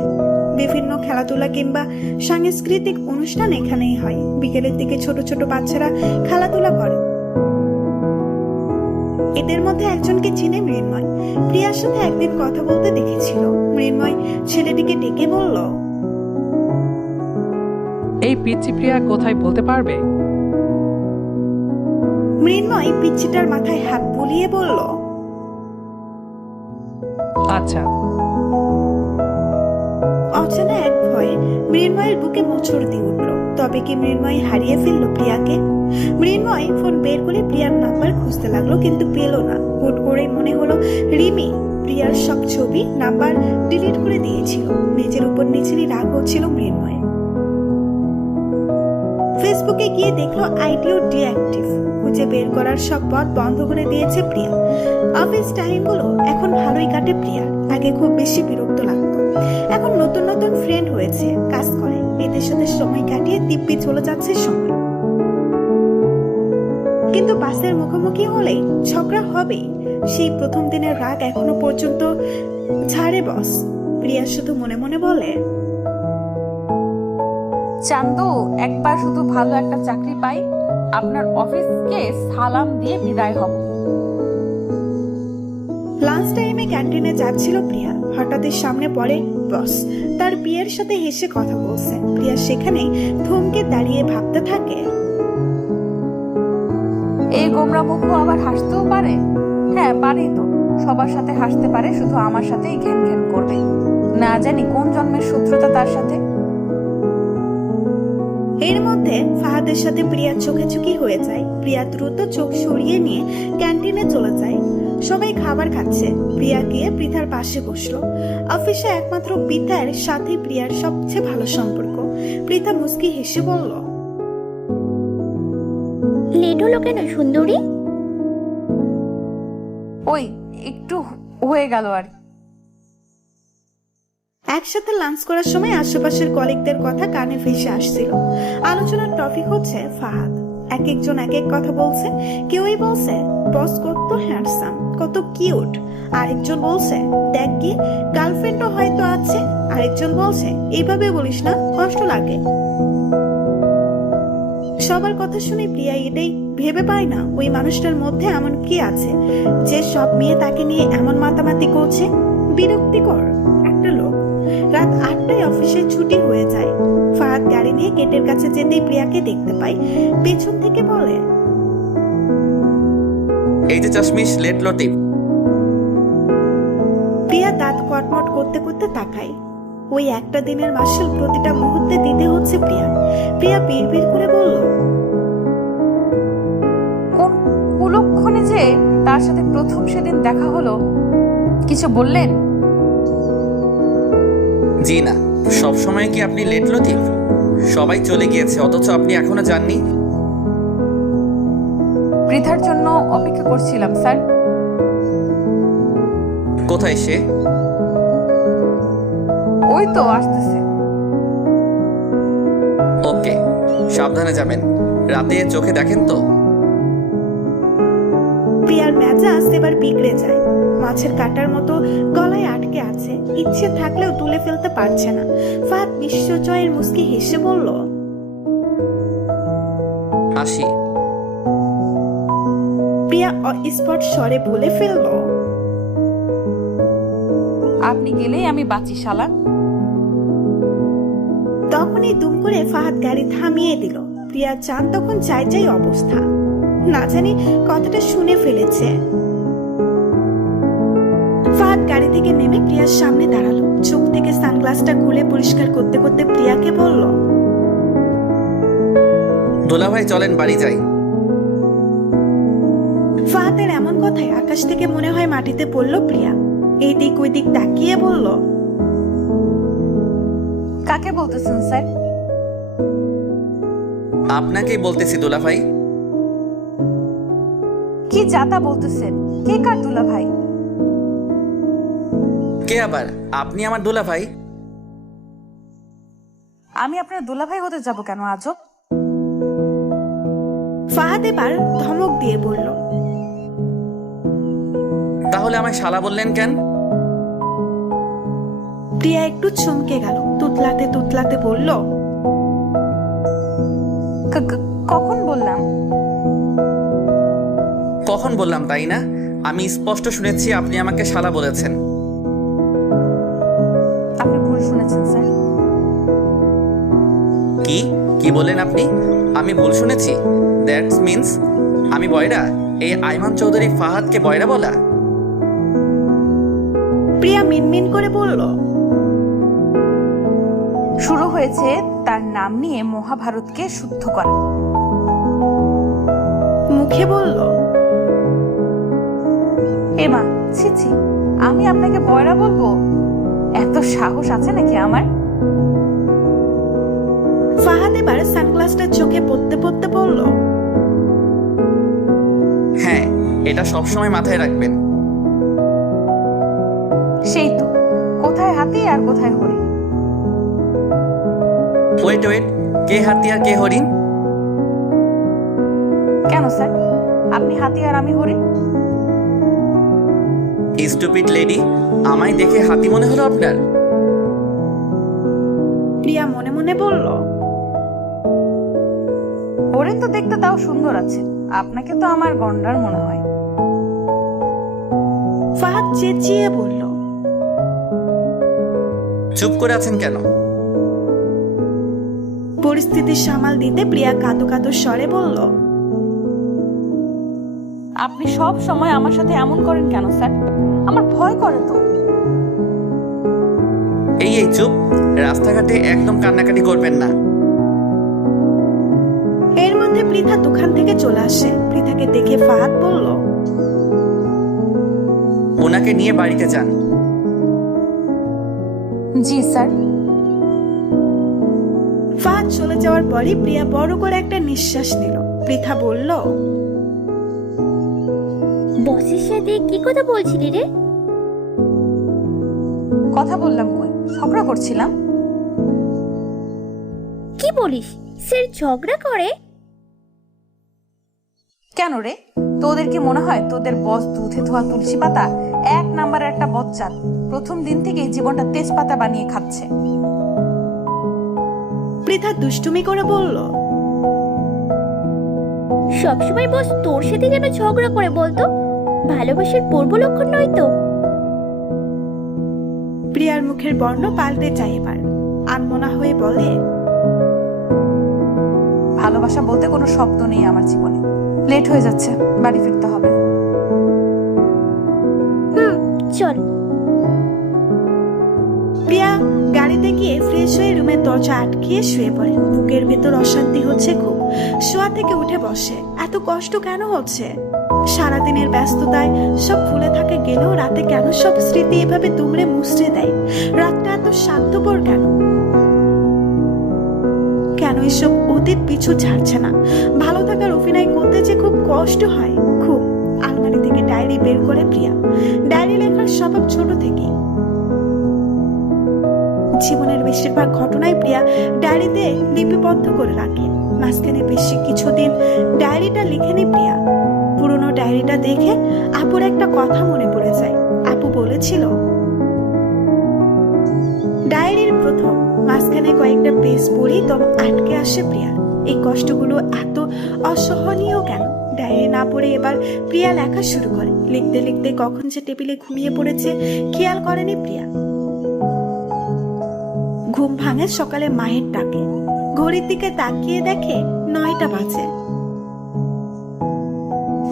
বিভিন্ন খেলাধুলা কিংবা সাংস্কৃতিক অনুষ্ঠান এখানেই হয়। বিকেলের দিকে ছোট ছোট বাচ্চারা খেলাধুলা করে। এদের মধ্যে একজনকে চিনে মৃন্ময়। প্রিয়ার সাথে একদিন কথা বলতে দেখেছিল। মৃন্ময় ছেলেটিকে ডেকে বলল, এই পিচ্চি প্রিয়া কোথায় বলতে পারবে? মৃন্ময় পিচ্চিটার মাথায় হাত বুলিয়ে বলল, আচ্ছা। অচেনা এক ভয়ে মৃন্ময়ের বুকে মোচড় দিয়ে উঠল। তবে কি মৃন্ময় হারিয়ে ফেলল প্রিয়াকে? মৃন্ময় ফোন বের করে প্রিয়ার নাম্বার খুঁজতে লাগলো, কিন্তু পেল না। হুট করে মনে হলো রিমি প্রিয়ার সব ছবি নাম্বার ডিলিট করে দিয়েছিল। নিজের উপর নিজেরই রাগ হচ্ছিল মৃন্ময়। ফেসবুকে গিয়ে দেখলো আইডিও ডিঅ্যাক্টিভ। খুঁজে বের করার সব পথ বন্ধ করে দিয়েছে প্রিয়া। অফিস টাইমগুলো এখন ভালোই কাটে প্রিয়ার। আগে খুব বেশি বিরক্ত লাগতো, এখন নতুন নতুন ফ্রেন্ড হয়েছে, কাজ করে, এদের সাথে সময় কাটিয়ে দিব্যি চলে যাচ্ছে সময়। কিন্তু বাসের মুখোমুখি হলেই ঝগড়া হবেই। সেই প্রথম দিনের রাগ এখনো পর্যন্ত ছাড়ে বস। প্রিয়া শুধু মনে মনে বলে, চান্দু, একবার শুধু ভালো একটা চাকরি পাই, আপনার অফিসকে সালাম দিয়ে বিদায় হব। লাঞ্চ টাইমে ক্যান্টিনে যাচ্ছিল প্রিয়া। হঠাৎই সামনে পড়ে বস, তার বিয়ের সাথে হেসে কথা বলছে। প্রিয়া সেখানে থমকে দাঁড়িয়ে ভাবতে থাকে, এই গোমরা মুখ আবার হাসতেও পারে? হ্যাঁ পারে তো, সবার সাথে হাসতে পারে, শুধু আমার সাথেই ঘ্যান ঘ্যান করবে। না জানি কোন জন্মের শত্রুতা তার সাথে। এর মধ্যে ফাহাদের সাথে প্রিয়া চোখাচোখি হয়ে যায়। প্রিয়া দ্রুত চোখ সরিয়ে নিয়ে ক্যান্টিনে চলে যায়। সবাই খাবার খাচ্ছে। প্রিয়া গিয়ে পৃথার পাশে বসলো। অফিসে একমাত্র পৃথার সাথে প্রিয়ার সবচেয়ে ভালো সম্পর্ক। পৃথা মুস্কি হেসে বলল, লেট হলো কেন সুন্দরী? ওই একটু হয়ে গেল আর। একসাথে লাঞ্চ করার সময় আশেপাশের কলিগদের কথা কানে ভেসে আসছিল। আলোচনার টপিক হচ্ছে ফাহাদ। এক একজন এক এক কথা বলছে। কেউই বলছে বস কত হ্যান্ডসাম, কত কিউট। আরেকজন বলছে দেখ কি গার্লফ্রেন্ডও হয়তো আছে। আরেকজন বলছে এইভাবে বলিস না, কষ্ট লাগে। সবার কথা শুনে প্রিয়া এটাই ভেবে পায় না ওই মানুষটার মধ্যে এমন কি আছে যে সব মেয়ে তাকে নিয়ে এমন মাতামাতি করছে। বিরক্তিকর একটা লোক। রাত 8টায় অফিসে ছুটি হয়ে যায়। ফাহাদ গাড়ি নিয়ে গেটের কাছে যেতেই প্রিয়াকে দেখতে পায়। পেছন থেকে বলে, এই যে চশমিশ লেট লতিফ। প্রিয়া দাঁত কটমট করতে করতে তাকায়। ওই একটা দিনের মার্শাল প্রতিটা মুহূর্তে দিতে হচ্ছে প্রিয়া। প্রিয়া বিড়বিড় করে বলল, কোন কুলক্ষণে যে তার সাথে প্রথম সেদিন দেখা হলো, কিছু বললেন? জি না, সব সময় কি আপনি লেট লতিফ? সবাই চলে গিয়েছে অথচ আপনি এখনো যাননি। পৃথার জন্য অপেক্ষা করছিলাম স্যার। কোথায় সে? ওই তো আসতেছে। ওকে, সাবধানে যাবেন, রাতে চোখে দেখেন তো। প্রিয়ার মেজাজ এবার বিগড়ে যায়। মাছের কাঁটার মতো গলায় আটকে আছে। ইচ্ছে থাকলেও তুলে ফেলতে পারছে না। ফাহাদ বিশ্বজয়ের মুস্কি হেসে বলল, আসি। প্রিয়া স্পট স্বরে বলে ফেলল, আপনি গেলেই আমি বাঁচি শালা। তখনই দুম করে ফাহাদ গাড়ি থামিয়ে দিল। প্রিয়া চান তখন চাই চাই অবস্থা। না জানি কথাটা শুনে ফেলেছে। ফাহাদ গাড়ি থেকে নেমে প্রিয়ার সামনে দাঁড়ালো। চোখ থেকে সানগ্লাসটা খুলে পরিষ্কার করতে করতে প্রিয়াকে বলল, দোলা ভাই চলেন বাড়ি যাই। ফাহাদের এমন কথায় আকাশ থেকে মনে হয় মাটিতে পড়ল প্রিয়া। এই দিক ওই দিক তাকিয়ে বলল, কাকে বলতেছেন স্যার? আপনাকেই বলতেছি দোলা ভাই। কি যাতা বলতেছেন? কে কার দুলা ভাই? কে আবার? আপনি আমার দোলা ভাই। আমি আপনার দুলা ভাই হতে যাব কেন আজব? ফাহাদ এবার ধমক দিয়ে বলল, তাহলে আমায় শালা বললেন কেন? প্রিয়া একটু চমকে গেল। তুতলাতে তুতলাতে বলল, কখন বললাম? কখন বললাম তাই না? আমি স্পষ্ট শুনেছি আপনি আমাকে শালা বলেছেন। আপনি ভুল শুনেছেন স্যার। কি কি বললেন আপনি? আমি ভুল শুনেছি? দ্যাটস মিন্স আমি বয়রা? এই আইমান চৌধুরী ফাহাদকে বয়রা বলা? প্রিয়া মিনমিন করে বলল, শুরু হয়েছে তার নাম নিয়ে মহাভারতকে শুদ্ধ করা। মুখে বলল, এমা ছি ছি, আমি আপনাকে বয়রা বলবো? এত সাহস আছে নাকি আমার? ফাহাদ এবার সানগ্লাসটা চোখে পড়তে পড়তে বলল, হ্যাঁ, এটা সবসময় মাথায় রাখবেন। সেই তো, কোথায় হাতি আর কোথায় হরিণ? ওয়েট ওয়েট, কে হাতি আর কে হরিণ? কেন স্যার, আপনি হাতি আর আমি হরিণ? স্টুপিড লেডি, আমায় দেখে হাতি মনে হলো আপনার? প্রিয়া মনে মনে বলল, হরিণ তো দেখতে তাও সুন্দর আছে, আপনাকে তো আমার গন্ডার মনে হয়। ফাহাদ চেঁচিয়ে বলল, চুপ করে আছেন কেন? পরিস্থিতি সামাল দিতে প্রিয়া কাঁদো কাঁদো স্বরে বলল, আপনি সব সময় আমার সাথে এমন করেন কেন স্যার? আমার ভয় করে তো। এই এই চুপ, রাস্তাঘাটে একদম কান্নাকাটি করবেন না। এর মধ্যে পৃথা দোকান থেকে চলে আসে। পৃথাকে দেখে ফাহাদ বলল, ওনাকে নিয়ে বাড়িতে যান। জি স্যার। ফাহাদ চলে যাওয়ার পরই প্রিয়া বড় করে একটা নিঃশ্বাস নিল। পৃথা বলল, বসের সাথে কি কথা বলছিলি রে? কথা বললাম কই, ঝগড়া করছিলাম। কি বলিস, স্যার ঝগড়া করে? কেন রে, তোদের কি মনে হয় তোদের বস দুধে ধোয়া তুলসী পাতা? এক নাম্বারের একটা বচ্চা, প্রথম দিন থেকেই জীবনটা তেজপাতা বানিয়ে খাচ্ছে। পৃথা দুষ্টুমি করে বলল, সবসময় বস তোর সাথে কেন ঝগড়া করে বলতো? ভালোবাসার পূর্ব লক্ষণ নয় তো? প্রিয়ার মুখের বর্ণ পাল্টে যায় এবার। আনমনা হয়ে বলে, ভালোবাসা বলতে কোনো শব্দ নেই আমার জীবনে। লেট হয়ে যাচ্ছে, বাড়ি ফিরতে হবে। চল। প্রিয়া গাড়িতে গিয়ে ফ্রেশ হয়ে রুমের দরজা আটকিয়ে শুয়ে পড়ে। বুকের ভেতর অশান্তি হচ্ছে খুব। শোয়া থেকে উঠে বসে। এত কষ্ট কেন হচ্ছে? সারাদিনের ব্যস্ততায় সব ভুলে থাকে গেলেও রাতে কেন সব স্মৃতি এভাবে দুমড়ে মুচড়ে দেয়? রাতটা এত স্বার্থপর কেন? কেন এসব অতীত পিছু ছাড়ছে না? ভালো থাকার অভিনয় করতে যে খুব কষ্ট হয়, খুব। আলমারি থেকে ডায়েরি বের করে প্রিয়া। ডায়েরি লেখার স্বভাব ছোট থেকেই। জীবনের বেশিরভাগ ঘটনাই প্রিয়া ডায়েরিতে লিপিবদ্ধ করে রাখে। মাঝখানে বেশি কিছুদিন ডায়েরিটা লিখেনি প্রিয়া। পুরনো ডায়েরিটা দেখে আপুর একটা কথা মনে পড়ে যায়। আপু বলেছিল, ডায়েরির প্রথম মাঝখানে কয়েকটা পেজ পড়ি তবে আটকে আসে প্রিয়া। এই কষ্টগুলো এত অসহনীয় কেন? ডায়েরি না পড়ে এবার প্রিয়া লেখা শুরু করে। লিখতে লিখতে কখন যে টেবিলে ঘুমিয়ে পড়েছে খেয়াল করেনি প্রিয়া। ঘুম ভাঙে সকালে মায়ের ডাকে। ঘড়ির দিকে তাকিয়ে দেখে 9টা বাজে।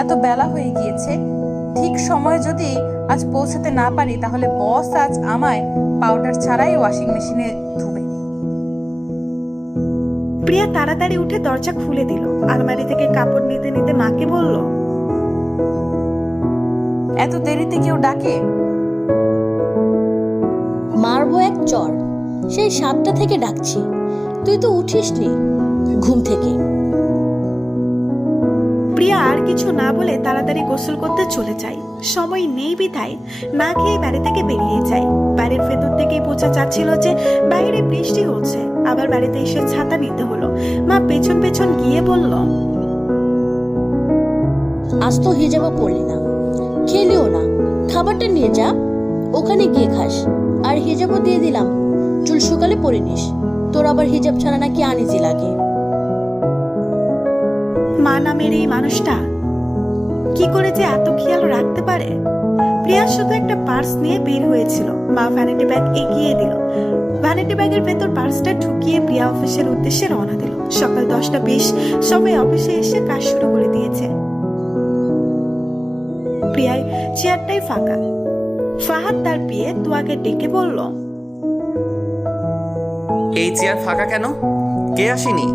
এত বেলা হয়ে গিয়েছে, ঠিক সময়ে যদি আজ পৌঁছাতে না পারি তাহলে বস আজ আমায় পাউডার ছাড়াই ওয়াশিং মেশিনে ধুবে। প্রিয়া তাড়াতাড়ি উঠে দরজা খুলে দিল। আলমারি থেকে কাপড় নিতে নিতে মাকে বলল, এত দেরিতে কেউ ডাকে? মারবো এক চর, সেই 7টা থেকে ডাকছি, তুই তো উঠিসনি ঘুম থেকে। প্রিয়া আর কিছু না বলে তাড়াতাড়ি গোসল করতে চলে যায়। সময় নেই বিধায় না খেয়ে বাড়ি থেকে বেরিয়ে যায়। বাড়ির ভেতর থেকেই বোঝা যাচ্ছিল যে বাইরে বৃষ্টি হচ্ছে। আবার বাড়িতে এসে ছাতা নিতে হলো। মা পেছন পেছন গিয়ে বলল, আজ তো হিজাবও পড়লি না, খেলিও না, খাবারটা নিয়ে যা, ওখানে গিয়ে খাস। আর হিজাবও দিয়ে দিলাম, চুল শুকালে পরে নিস। তোর আবার হিজাব ছাড়া নাকি আনিজি লাগে। মা নামের এই মানুষটা কি করে যে এত খেয়াল রাখতে পারে। প্রিয়া শুধু একটা পার্স নিয়ে বের হয়েছিল। মা ভ্যানিটি ব্যাগ এগিয়ে দিল। ভ্যানিটি ব্যাগের ভেতর পার্সটা ঢুকিয়ে প্রিয়া অফিসের উদ্দেশ্যে রওনা দিল। সকাল 10:20 সবাই অফিসে এসে কাজ শুরু করে দিয়েছে। প্রিয়ার চেয়ারটাই ফাঁকা। ফাহাদ তার বিয়ে তুয়াকে ডেকে বলল, এই চেয়ার ফাঁকা কেন? কে আসেনি?